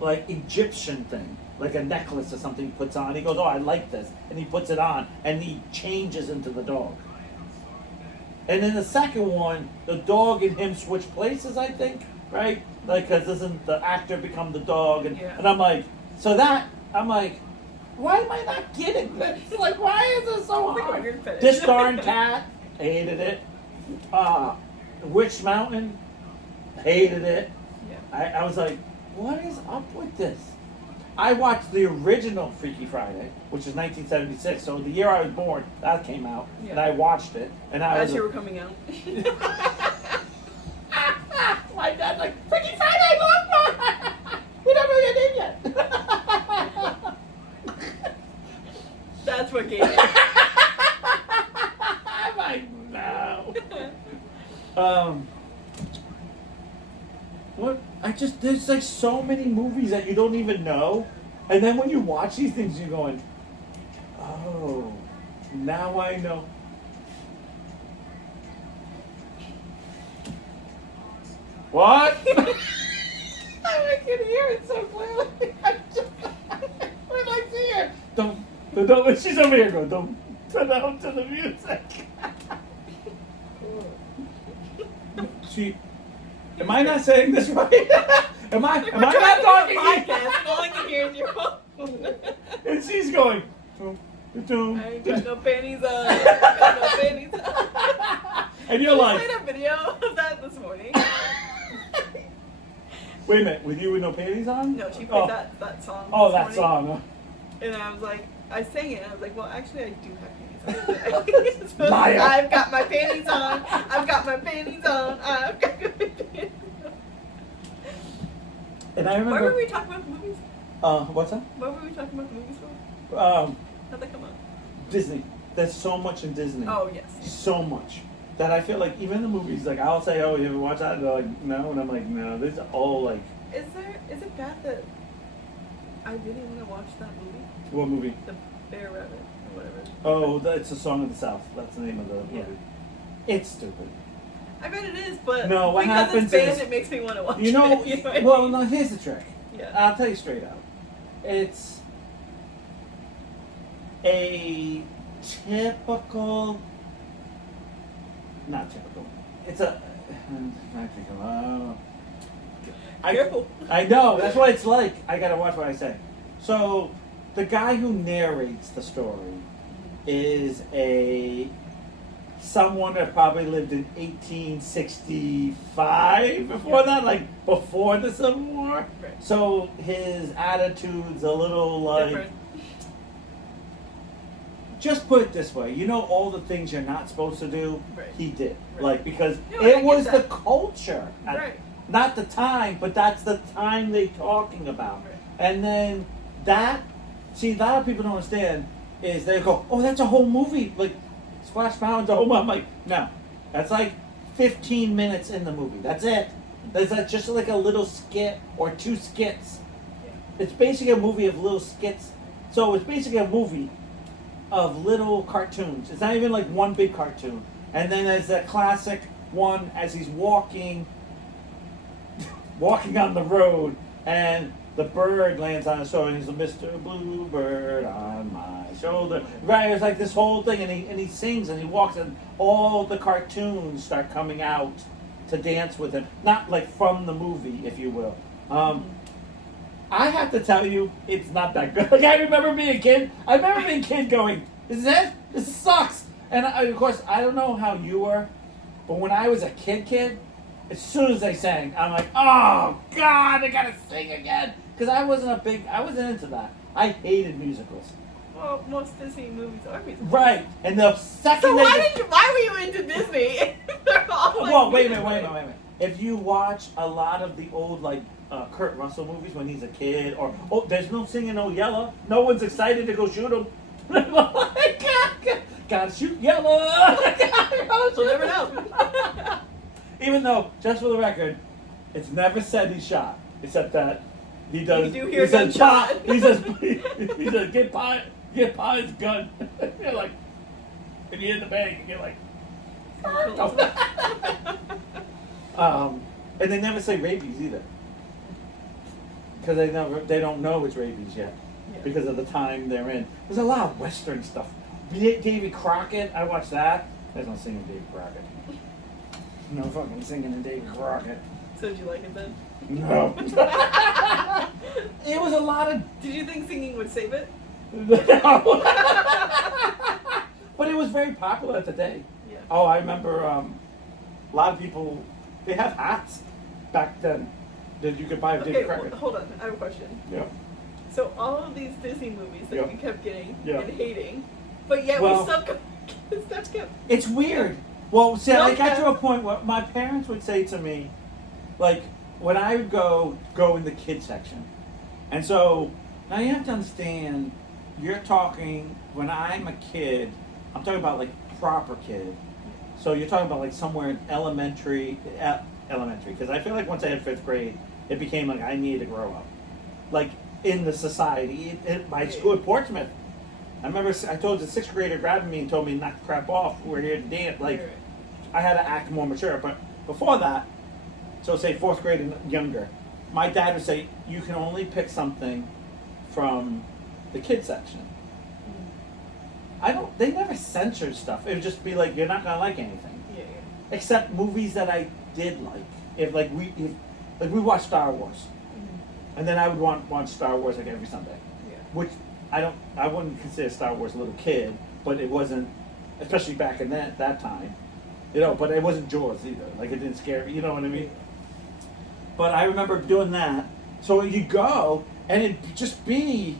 like Egyptian thing, like a necklace or something he puts on. He goes, oh, I like this, and he puts it on, and he changes into the dog. And in the second one, the dog and him switch places, I think, right? Like, because doesn't the actor become the dog? And, Yeah. and I'm like, why am I not getting this? Like, why is this so It's like a hard? weird fetish. This Darn Cat, hated it. Witch Mountain, hated it. Yeah. I was like, what is up with this? I watched the original Freaky Friday, which is 1976, so the year I was born, that came out, and Yeah. I watched it, and I As was you were coming out. my dad's like, Freaky Friday, Mom! We don't know your name yet. That's what gave it. I'm like, no. What? There's like so many movies that you don't even know, and then when you watch these things, you're going, oh, now I know. What? I can hear it so clearly. When I see her, don't. She's over here. Go. Don't turn out to the music. She. Am I not saying this right? Am I We're not trying to do a talking? podcast, and all I can hear is your phone. And she's going. Doom. I ain't got no panties on. I ain't got no panties on. And you're like, I played a video of that this morning. wait a minute, with you with no panties on? No, she played that song. Oh, this that morning. song. And I was like, I sang it, and I was like, well, actually, I do have panties on. So Liar. I've got my panties on. I've got my panties on. I've got my panties on. And I Why remember. were we talking about the movies? What's that? What were we talking about the movies for? How'd How'd that come up? Disney. There's so much in Disney. Oh, yes. So much. That I feel like even the movies, like I'll say, oh, you ever watch that? And they're like, no. And I'm like, no. This is all like. Is it bad that I really want to watch that movie? What movie? The Bear Rabbit or whatever. Oh, it's a Song of the South. That's the name of the Yeah. movie. It's stupid. I bet it is, but No, what because happens it's banned, is- it makes me want to watch You know, it. You know what I well, mean? no, here's the trick. Yeah. I'll tell you straight out. It's a typical, not typical. It's a. I think of. Careful. I know. That's what it's like. I gotta watch what I say. So, the guy who narrates the story is someone that probably lived in 1865 before that, like before the Civil War. Right. So his attitude's a little like. Different. Just put it this way, you know all the things you're not supposed to do, Right. he did. Right. Like because No, I it get was the that. culture. Right. Not the time, but that's the time they're talking about. Right. And then a lot of people don't understand is they go, oh, that's a whole movie. Like Splash Mountain's a whole movie. I'm like, no. That's like 15 minutes in the movie. That's it. That's just like a little skit or two skits. Yeah. It's basically a movie of little skits. So it's basically a movie of little cartoons. It's not even like one big cartoon. And then there's that classic one as he's walking on the road, and the bird lands on his shoulder, and he's a Mr. Bluebird on my shoulder. Right, it's like this whole thing, and he sings and he walks, and all the cartoons start coming out to dance with him. Not like from the movie, if you will. I have to tell you, it's not that good. Like I remember being a kid. I remember being a kid going, "This is it. This sucks." And of course, I don't know how you were, but when I was a kid, as soon as they sang, I'm like, "Oh God, they gotta sing again." Because I wasn't into that. I hated musicals. Well, most Disney movies are musicals. Right, and the second So they why were you into Disney? They're all like well, wait a musicals. minute. If you watch a lot of the old like Kurt Russell movies when he's a kid, or there's no singing, no yellow. No one's excited to go shoot him. Gotta shoot yellow. You'll never know. Even though, just for the record, it's never said he's shot, except that he does. You do hear he says, gunshot. "Pa," he says, "Get Pa's gun." You're like, and you're in the bank, and you're like, and they never say rabies either, because they don't know it's rabies yet, Yeah. because of the time they're in. There's a lot of Western stuff. Davy Crockett, I watched that. There's no singing Davy Crockett. No fucking singing in Davy Crockett. So did you like it then? No. It was a lot of. Did you think singing would save it? No. But it was very popular at the day. Yeah. Oh, I remember a lot of people. They have hats back then that you could buy with Okay, Davy Crockett. hold on. I have a question. Yeah. So all of these Disney movies that Yeah. we kept getting Yeah. and hating, but yet Well- we still kept. It's weird. Well, see, I got Okay. to a point where my parents would say to me, like, when I would go in the kid section. And so, now you have to understand, you're talking, when I'm a kid, I'm talking about, like, proper kid. So you're talking about, like, somewhere in elementary, because I feel like once I hit 5th grade, it became like I needed to grow up. Like, in the society, at my school at Portsmouth. I remember I told the 6th grader grabbing me and told me knock the crap off. We're here to dance. Like, Right. I had to act more mature. But before that, so say 4th grade and younger, my dad would say, you can only pick something from the kids section. They never censored stuff. It would just be like, you're not going to like anything. Yeah. Except movies that I did like. If we watched Star Wars. Mm-hmm. And then I would watch Star Wars like every Sunday. Yeah. Which I wouldn't consider Star Wars a little kid, but it wasn't, especially back in that time, you know. But it wasn't Jaws either. Like it didn't scare me. You know what I mean? But I remember doing that. So you go and it'd just be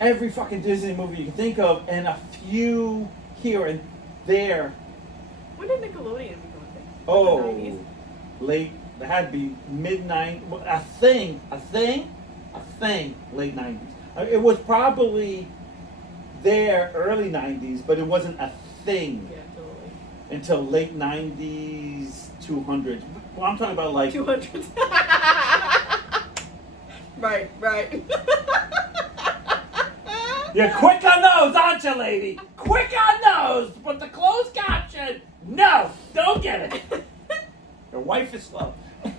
every fucking Disney movie you can think of, and a few here and there. When did Nickelodeon become a thing? Oh, The 90s? late. It had to be mid-90s. A thing. Late 90s. It was probably there early 90s, but it wasn't a thing Yeah, totally. until late 90s, 200s. Well, I'm talking about like 200s. Right. You're quick on those, aren't you, lady? Quick on those, but the closed caption, no, don't get it. Your wife is slow. She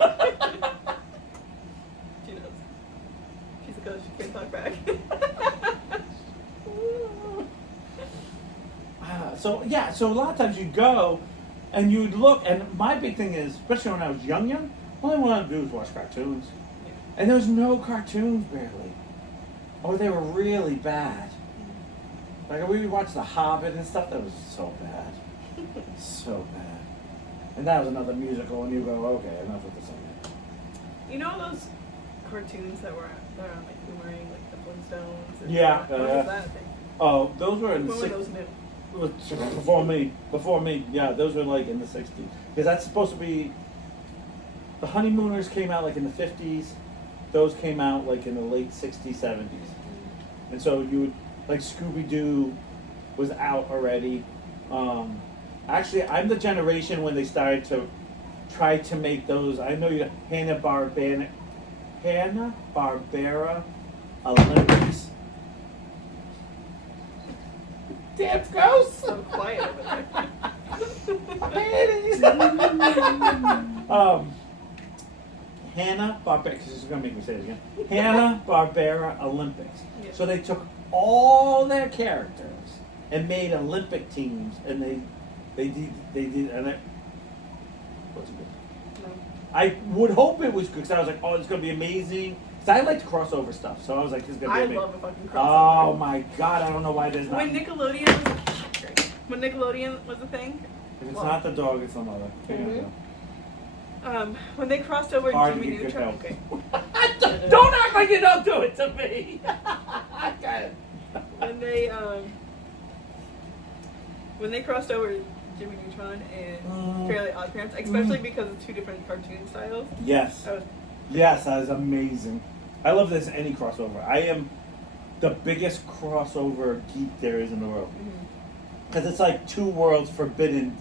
knows. She's a ghost. She can't talk back. So a lot of times you go and you'd look, and my big thing is, especially when I was young, all I wanted to do was watch cartoons. And there was no cartoons barely. Or they were really bad. Like we would watch The Hobbit and stuff, that was so bad. So bad. And that was another musical, and you go, okay, enough with this one. You know those cartoons that were on like Boomerang, like the Flintstones? And Yeah, what was that thing? Oh, those were in the When were 60s. those new? Before me, yeah, those were like in the 60s. Because that's supposed to be, the Honeymooners came out like in the 50s. Those came out like in the late 60s, 70s. And so you would, like Scooby-Doo was out already. Actually, I'm the generation when they started to try to make those. I know you, Hanna-Barbera Olympics. Damn ghost! So quiet over Hanna-Barbera, because this is going to make me say it again. Hanna-Barbera Olympics. Yeah. So they took all their characters and made Olympic teams, and they did, and it wasn't good. there. No. I would hope it was good, because I was like, oh, it's going to be amazing. Because I like to crossover stuff, so I was like, this is going to be I amazing. love a fucking crossover. Oh my god, I don't know why there's not. When Nickelodeon was a thing, If it's well, not the dog, it's the mother. There you Mhm. go. when they crossed over Hard to Jimmy get good Neutron, help. okay. Don't act like you don't do it to me. Okay. When they crossed over Jimmy Neutron and Mm. Fairly Odd Parents, especially because of two different cartoon styles, Yes. I was Yes, that is amazing. I love this any crossover. I am the biggest crossover geek there is in the world. Because it's like two worlds forbidden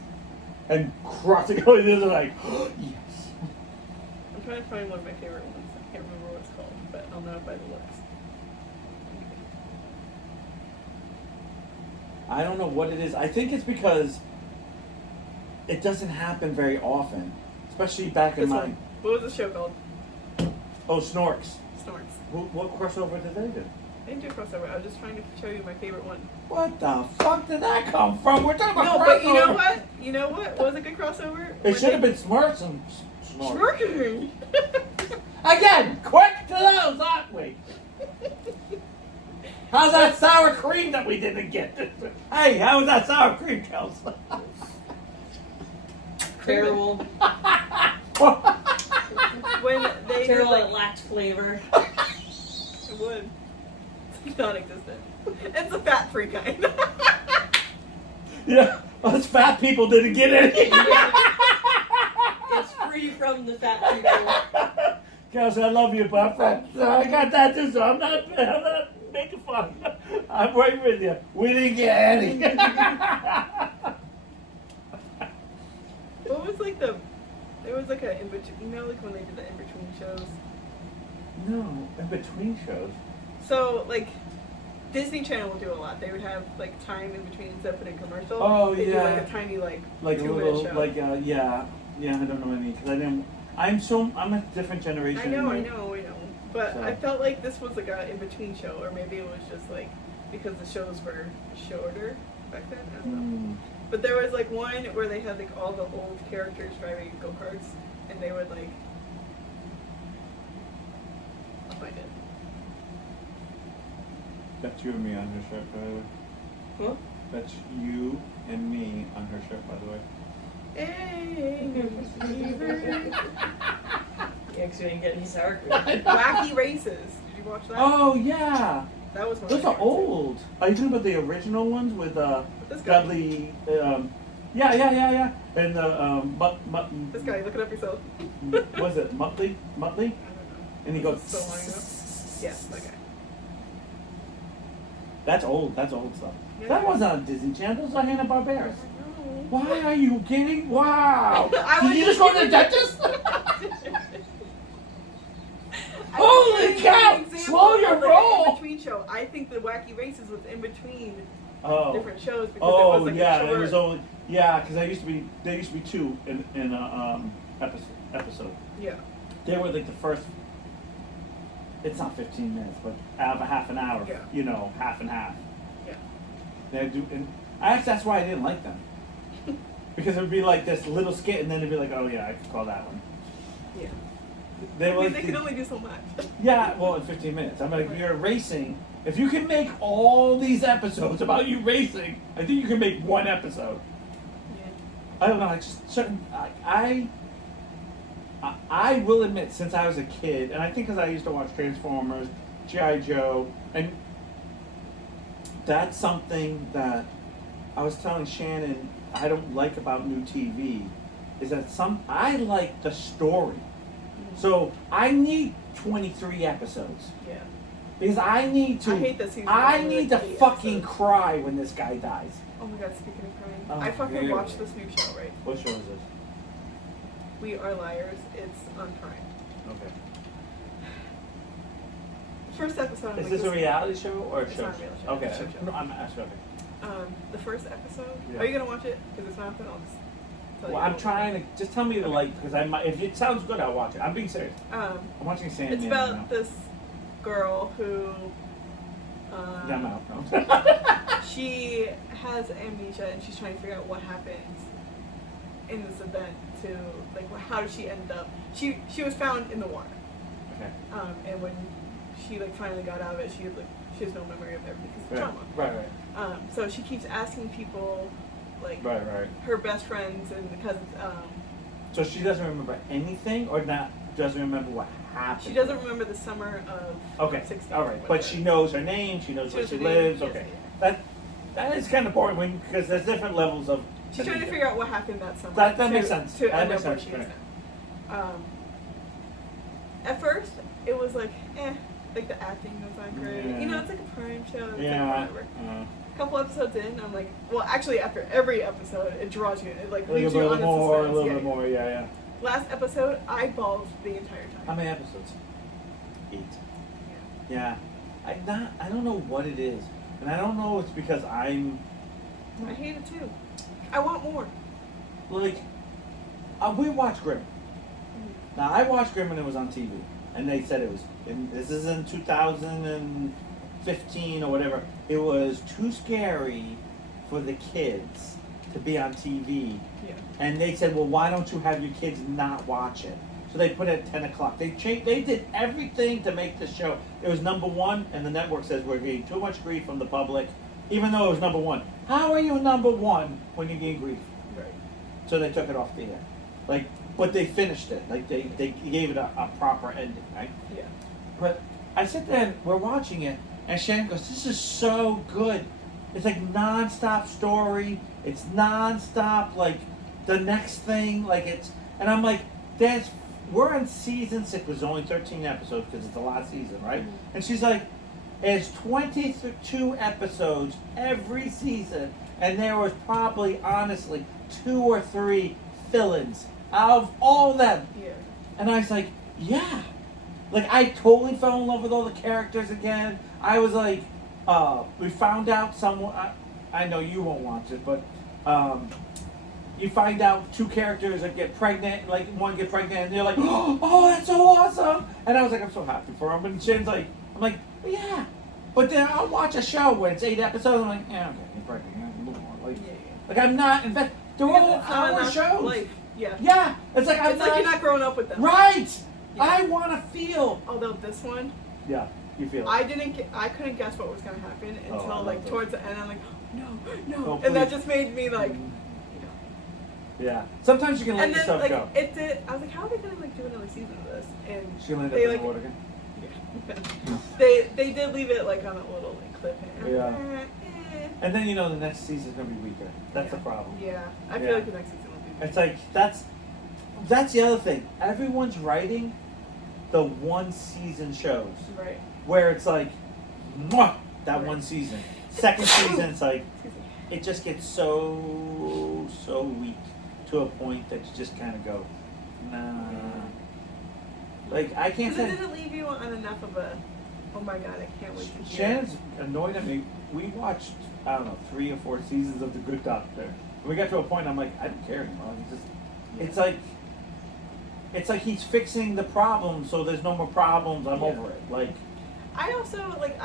and crossing over the other, like, yes. I'm trying to find one of my favorite ones. I can't remember what it's called, but I'll know it by the looks. I don't know what it is. I think it's because it doesn't happen very often. Especially back in This my... one. What was the show called? Oh, Snorks. Snorks. What crossover did they do? I didn't do a crossover. I was just trying to show you my favorite one. What the fuck did that come from? We're talking about No, crossover. but you know what? You know what was a good crossover? It should have been Smurfs and Snorks. Snorkeling. Again, quick to those, aren't we? How's that sour cream that we didn't get? Hey, how was that sour cream, Kels? Terrible. When they did Terrible, like it lacked flavor. it would. It's non-existent. It's the fat-free kind. Yeah, us fat people didn't get any. It's free from the fat people. Kels, I love you, but I got that too, so I'm not making fun. I'm right with you. We didn't get any. What was like there was like a in-between, you know, like when they did the in-between shows? No, in between shows. So, like, Disney Channel would do a lot. They would have, like, time in between instead of putting commercial. Oh, They'd yeah. do, like, a tiny, like A 2-minute little, show. yeah, I don't know any, because I'm a different generation. I know. But So. I felt like this was, like, a in-between show, or maybe it was just, like, because the shows were shorter back then. I don't know. Mm. But there was, like, one where they had, like, all the old characters driving go-karts, and they would, like... I'll find it. That's you and me on her shirt, by the way. What? That's you and me on her shirt, by the way. Hey, Yeah, because we didn't get any sour cream. Wacky Races. Did you watch that? Oh yeah, That was one. those of my are favorites, old. Are you talking about the original ones with This guy. Dudley? Yeah. And the mutton. This guy, look it up yourself. Was it Muttley? I don't know. And he goes. So long ago. Yes, that guy. That's old. That's old stuff. Yeah. That wasn't on Disney Channel. That was on Hanna-Barbera. No. Why are you kidding? Wow! I Did was you just go to the just- dentist? I Holy was giving cow! an example Slow your of, like, roll! an in-between show. I think the Wacky Races was in between Oh. different shows because it Oh was like yeah, a short. it was only because there used to be two in a episode. Yeah. They were like the first. It's not 15 minutes, but out of a half an hour. Yeah. You know, half and half. Yeah. They do, and that's why I didn't like them. Because it would be like this little skit, and then it'd be like, oh yeah, I could call that one. Yeah. They I were mean, like they could only do so much. yeah, well, in 15 minutes. I'm like, if you're racing, if you can make all these episodes about you racing, I think you can make one episode. Yeah. I don't know. I just certain. I will admit, since I was a kid, and I think because I used to watch Transformers, G.I. Joe, and that's something that I was telling Shannon I don't like about new TV, is that I like the story. So I need 23 episodes. Yeah. Because I need to. I hate that season. I Only need to like 8 fucking episodes. cry when this guy dies. Oh my god, speaking of crying. Oh, I fucking really? watched this new show, right? What show is this? We Are Liars. It's on Prime. Okay. First episode. I'm Is like, this a reality show or a It's show? not a reality show, Okay. it's a show. No, I'm asking. The first episode. Yeah. Are you gonna watch it? Because it's not. Then I'll just tell Well, you I'm what trying to just tell me to Okay. like because I might. If it sounds good, I'll watch it. I'm being serious. I'm I'm watching Sandman. It's about this girl who. Yeah, I'm out. No. She has amnesia and she's trying to figure out what happened in this event to like how did she end up. She was found in the water. Okay. And when she like finally got out of it, she has no memory of everything because of Right. trauma. Right. So she keeps asking people, like Right. her best friends and cousins. So she doesn't remember anything, or not? Doesn't remember what happened. She doesn't remember the summer of Okay. 16. All right. But she knows her name. She knows where knows she her name, lives. yes, Okay. yeah. That is kind of boring because there's different levels of. She's trying to figure out what happened that summer. That makes sense. To That end makes up where sense, she is right. now. At first, it was like, like the acting was not great. Yeah. You know, it's like a Prime show. It's Yeah. like whatever. A couple episodes in, I'm like, well, actually, after every episode, it draws you in. It like A leaves you little on more, a suspense. little Yeah. bit more. Yeah. Last episode, I bawled the entire How time. many episodes? 8. Yeah. I don't know what it is, and I don't know if it's because I'm I hate it too. I want more. like. We watched Grimm. Now I watched Grimm when it was on TV, and they said it was. This is in 2015 or whatever. It was too scary for the kids to be on TV, Yeah. and they said, "Well, why don't you have your kids not watch it?" So they put it at 10 o'clock. They did everything to make the show. It was number one, and the network says we're getting too much grief from the public, even though it was number one. How are you number one when you're getting grief? Right. So they took it off the air. Like, but they finished it. Like they gave it a proper ending, right? Yeah. But I sit there and we're watching it, and Shannon goes, "This is so good. It's like nonstop story. It's nonstop like the next thing. Like it's." And I'm like, we're on season 6. There's only 13 episodes because it's the last season, right? Mhm. And she's like, "It's 22 episodes every season, and there was probably honestly 2 or 3 fill-ins out of all of them." Yeah. And I was like, yeah. Like, I totally fell in love with all the characters again. I was like, we found out someone, I know you won't watch it, but you find out 2 characters that get pregnant, like one get pregnant, and they're like, oh, that's so awesome. And I was like, I'm so happy for them. And Shen's like, I'm like, well, yeah. But then I'll watch a show where it's 8 episodes, I'm like, yeah, okay, you're pregnant. Yeah, move on. Like, Yeah. like I'm not invested. They're Because all it's not hour enough shows. life. Yeah. Yeah, it's like I'm It's like you're not growing up with them. Right! Yeah. I want to feel. Although this one, Yeah. You feel it. I couldn't guess what was gonna happen Oh, I until love like those. towards the end. I'm like, no, Oh, and that please. just made me like, Mhm. you know. Yeah. Sometimes you can let And then yourself like go. it did. I was like, how are they gonna like do another season of this? And She landed they up in like the water again. they did leave it like on a little like cliffhanger. Yeah. Eh. And then you know the next season's gonna be weaker. That's Yeah. the problem. Yeah, I Yeah. feel like the next season will be. It's like that's the other thing. Everyone's writing the one season shows Right. where it's like, mwah, that Right. one season. Second season, it's like Excuse me. it just gets so weak to a point that you just kind of go, nah. Like I can't Because it say. didn't leave you on enough of a, oh my god, I can't wait to hear. Shannon's annoyed at me. We watched, I don't know, 3 or 4 seasons of The Good Doctor. And we got to a point I'm like, I don't care anymore. It's like he's fixing the problem so there's no more problems. I'm Yeah. over it. Like, I also like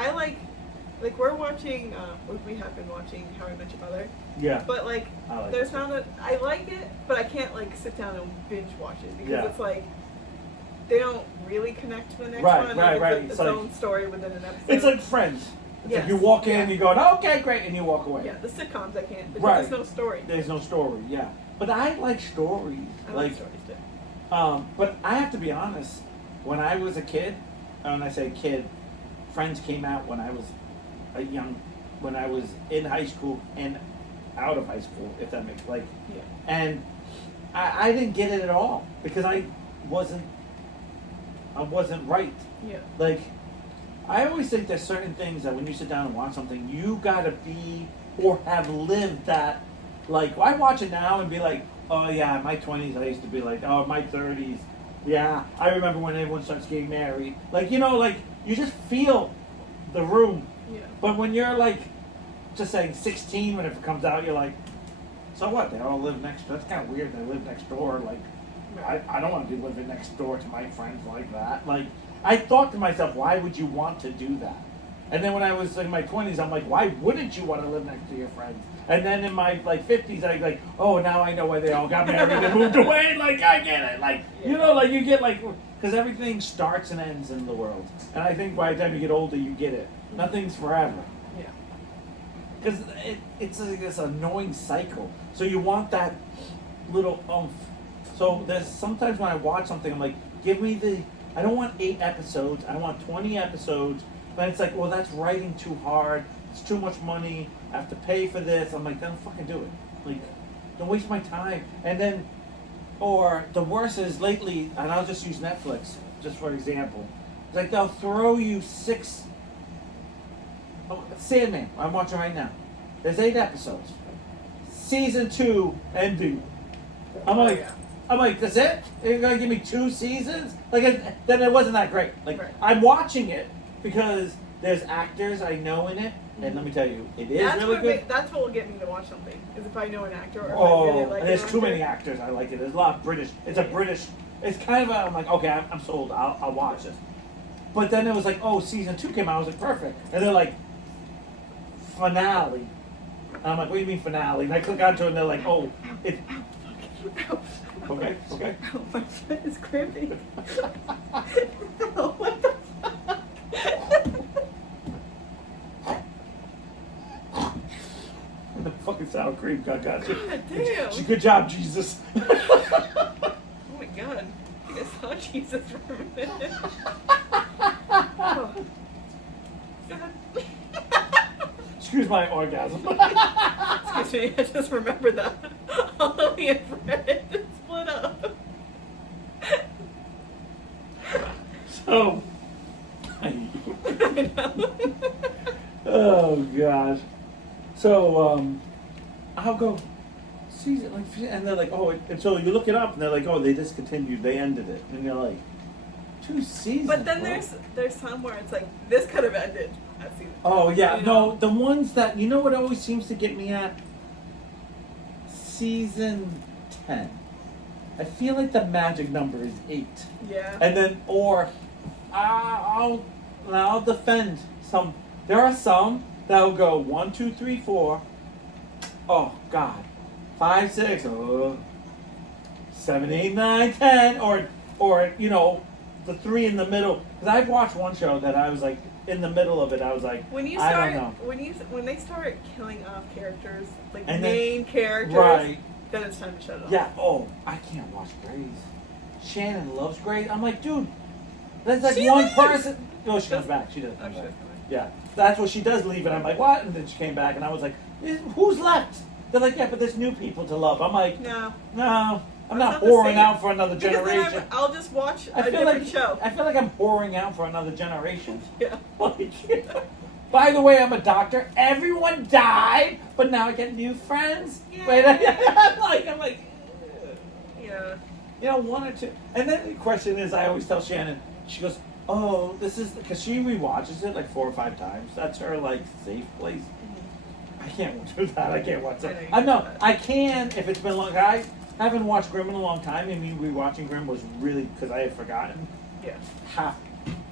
we're watching. We have been watching How I Met Your Mother, yeah. but like I like there's it. not a. I like it, but I can't like sit down and binge watch it because Yeah. it's like they don't really connect to the next Right, one. right, Like, right. It's It's its like- own story within an episode. It's like Friends. It's like Yes. you walk in, Yeah. you go, okay, great, and you walk away. yeah, the sitcoms I can't because Right. there's no story. There's no story, yeah. But I like stories. I like stories too. But I have to be honest. When I was a kid, and when I say kid, Friends came out when I was when I was in high school and out of high school, if that makes like. Yeah. And I didn't get it at all because I wasn't right. Yeah. Like, I always think there's certain things that when you sit down and watch something, you gotta be or have lived that. Like, I watch it now and be like, oh yeah, in my 20s I used to be like, oh, my 30s, yeah, I remember when everyone starts getting married. Like, you know, like, you just feel the room. Yeah. But when you're like, just saying 16 when it comes out, you're like, so what? They all live next. That's kind of weird. They live next door. Like, I don't want to be living next door to my friends like that. Like, I thought to myself, why would you want to do that? And then when I was in my 20s, I'm like, why wouldn't you want to live next to your friends? And then in my like 50s, I like, oh, now I know why they all got married and moved away. Like, I get it. Like, you know, like you get like, because everything starts and ends in the world. And I think by the time you get older, you get it. Nothing's forever. Yeah. Because it's this annoying cycle. So you want that little oomph. So there's sometimes when I watch something, I'm like, give me I don't want 8 episodes. I want 20 episodes. But it's like, well, that's writing too hard. It's too much money. I have to pay for this. I'm like, then fucking do it. Like, don't waste my time. And then, or the worst is lately, and I'll just use Netflix, just for example. It's like they'll throw you 6. Oh, Sandman, I'm watching right now. There's 8 episodes. Season 2 ending. I'm like, that's it? You're gonna give me 2 seasons? Like, then it wasn't that great. Like, Right. I'm watching it because there's actors I know in it, and let me tell you, it is That's really what good. that's what will get me to watch something. Is if I know an actor or if I Oh, really like and there's an too actor. many actors I like it. There's a lot of British. It's a British. It's kind of I'm like, okay, I'm sold. I'll watch this. But then it was like, oh, season 2 came out. I was like, perfect. And they're like, finale. And I'm like, what do you mean finale? And I click onto it and they're like, oh, it. Okay. Oh, my foot is cramping. Oh, what the fuck? The fucking sour cream got you. God damn. Good job, Jesus. Oh my god. I think I saw Jesus for a minute. Oh. Excuse my orgasm. Excuse me, I just remembered that. Ollie and Fred split up. So. I know. Oh gosh. So I'll go season like, and they're like, oh, and so you look it up, and they're like, oh, they discontinued, they ended it, and you're like, 2 seasons. But then bro. there's some where it's like this could have ended at season. Oh yeah, you know? no, the ones that you know what always seems to get me at season 10. I feel like the magic number is 8, Yeah. and then I'll defend some. There are some that'll go 1, 2, 3, 4. Oh God, 5, 6, 7, 8, 9, 10, or you know, the 3 in the middle. Because I've watched one show that I was like, in the middle of it, I was like, When you I start, don't know. when they start killing off characters, like And then- main characters, Right. then it's time to shut it off. Yeah. Oh, I can't watch Grays. Shannon loves Grays. I'm like, dude, there's like She one leaves. person. No, she comes back. She does Oh, come she back. does come back. Yeah, that's what she does leave, and I'm like, what? And then she came back, and I was like, who's left? They're like, yeah, but there's new people to love. I'm like, No. no, I'm not That's not the whoring same. out for another Because then generation. I'll just watch I a feel different like show. I feel like I'm whoring out for another generation. Yeah. Like, by the way, I'm a doctor. Everyone died, but now I get new friends. Yeah. Wait, I'm like, Yeah. you know, one or two. And then the question is, I always tell Shannon, she goes, oh, this is, because she rewatches it like 4 or 5 times. That's her, like, safe place. I can't do that. I can't watch I know that. you I can't know. do that. I can if it's been long. I haven't watched Grimm in a long time. And me rewatching Grimm was really, because I had forgotten Yeah. half.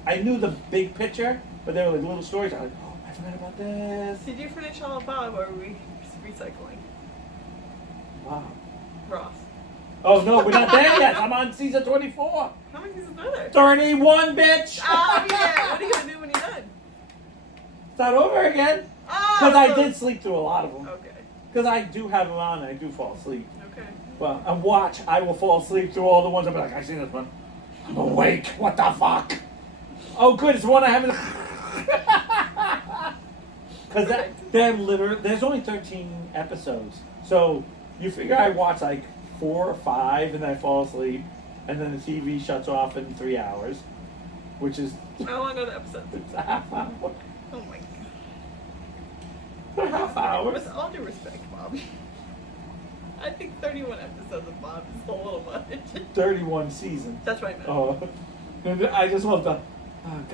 I knew the big picture, but there were like little stories. I was like, oh, I forgot about this. Did you finish all of Bob, or are we recycling? Wow. Ross. Oh, no, we're not there yet. I'm on season 24. How many seasons are there? 31, bitch. Oh, yeah. What are you going to do when you're done? Start over again. Oh, Because I did sleep through a lot of them. Okay. Because I do have them on and I do fall asleep. Okay. Well, and watch, I will fall asleep through all the ones. I'll be like, I see this one. I'm awake. What the fuck? Oh, good. It's one I haven't. Because there's only 13 episodes. So you figure I watch like 4 or 5 and then I fall asleep. And then the TV shuts off in 3 hours. Which is How long are the episodes? it's a half hour. Oh my A half hour. With all due respect, Bob. I think 31 episodes of Bob is a little much. 31 seasons. That's what I meant. Oh. And I just love the,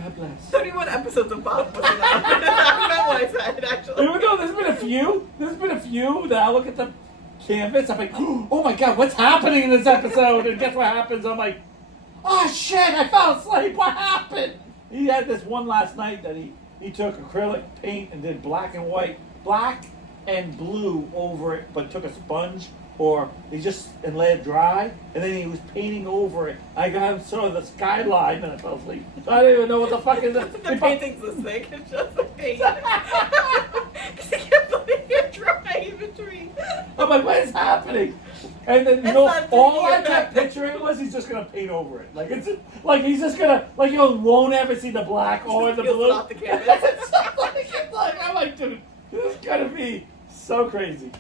God bless. 31 episodes of Bob was enough. I meant what I said, actually. Even though there's been a few that I look at the canvas, I'm like, oh my God, what's happening in this episode? And guess what happens? I'm like, oh shit, I fell asleep. What happened? He had this one last night that he took acrylic paint and did black and white, black and blue over it, but took a sponge or he just and let it dry, and then he was painting over it. I got him sort of the skyline and I fell asleep. So I didn't even know what the fuck is it. The painting's this thick. It's just a paint. Because I kept letting it dry in between. I'm like, what is happening? And then It's not all I taking it kept back. picturing was he's just gonna paint over it. Like it's like he's just gonna you won't ever see the black or the Peels it blue. off the canvas. I'm like, dude, this is gonna be so crazy.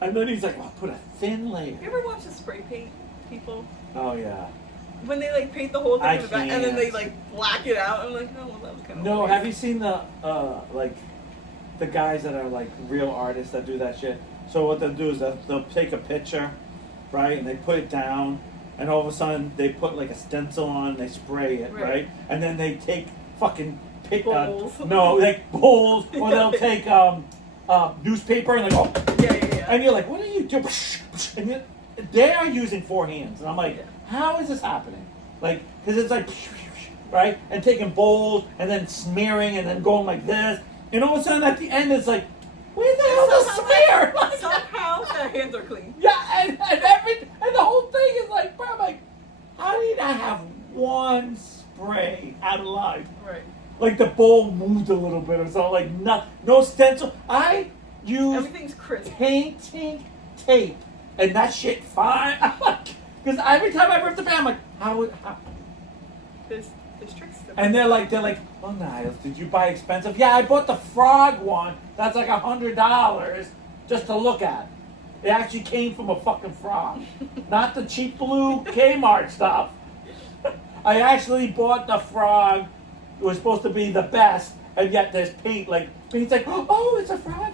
And then he's like, well, put a thin layer. You ever watch the spray paint people? Oh yeah. When they like paint the whole thing I in the back and then they can't. like black it out. I'm like, oh, well, that was kind of No, have you seen the like the guys that are like real artists that do that shit? So what they'll do is they'll take a picture, right, and they put it down, and all of a sudden they put like a stencil on, and they spray it, Right. right, and then they take fucking Bowls. no, like bowls, or they'll take newspaper and they go, Yeah. and you're like, what are you doing? And they are using 4 hands, and I'm like, Yeah. how is this happening? Like, because it's like, right, and taking bowls and then smearing and then going like this, and all of a sudden at the end it's like, where the hell is the smear? Like, Somehow their hands are clean. yeah, and the whole thing is like, bro, I'm like, how did I have one spray out of line? Right. Like the bowl moved a little bit or something, like no stencil. I use Everything's crisp. painting tape, and that shit fine. Because every time I rip the pan, I'm like, how? There's tricks to And they're like, oh Niles, did you buy expensive? Yeah, I bought the frog one. That's like $100 just to look at. It actually came from a fucking frog, not the cheap blue Kmart stuff. I actually bought the frog. It was supposed to be the best, and yet there's paint. Like paint's like, oh, it's a frog.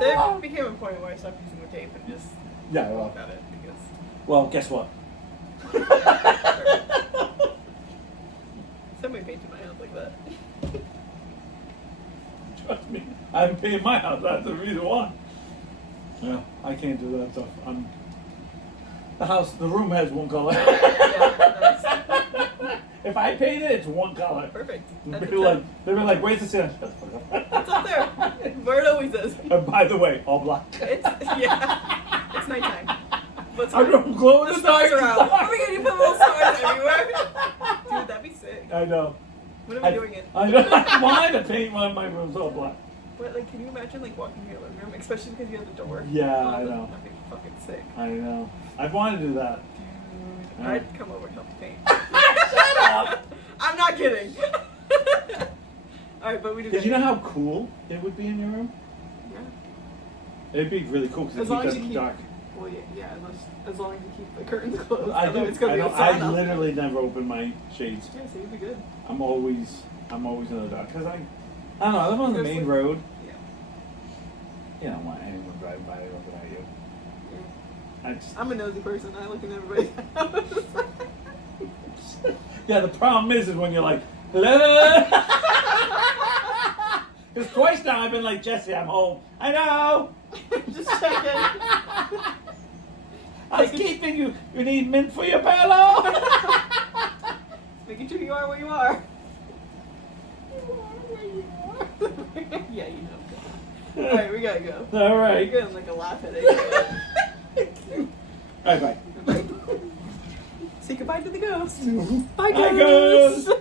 There became a point where I stopped using the tape and just Yeah, well, looked at it because well, guess what? somebody painted my house like that. Trust me, I haven't painted my house. That's the reason why. Yeah, I can't do that stuff. The room has one color. Yeah, nice. If I paint it, it's one color. Perfect. They'd That's be like, where's the sand? it's up there. Where it always is. And by the way, all black. Yeah. It's nighttime. But I don't glow in the the dark. stars are out. Oh my god, you put little stars everywhere. Dude, that'd be sick. I know. When are we doing it? I wanted to paint one of my rooms all black. But like, can you imagine like walking in your living room, especially because you have the door? Yeah, Oh, I that'd know. be fucking sick. I know. I've wanted to do that. Dude, I'd come over and help you paint. Shut up! I'm not kidding. All right, but we do. Because you know how cool it would be in your room? Yeah. It'd be really cool because As it long keeps as it you keep. dark. Well, yeah, as long as you keep the curtains closed. I do. Otherwise it's gonna be a I sauna. literally never open my shades. Yeah, so you'd be good. I'm always in the dark because I don't know. I live on the main road. Yeah. You don't want anyone driving by looking at you. Yeah. I just, I'm a nosy person. I look in everybody's house. yeah, the problem is when you're like, hello. Because twice now I've been like, Jesse, I'm home. I know. Just checking. I was keeping you. You need mint for your pillow. Making sure you are where you are. Yeah, you know. Alright, we gotta go. All right. You're getting like a laugh headache. All right, bye. Say goodbye to the ghost. Bye, Bye, ghost. ghost.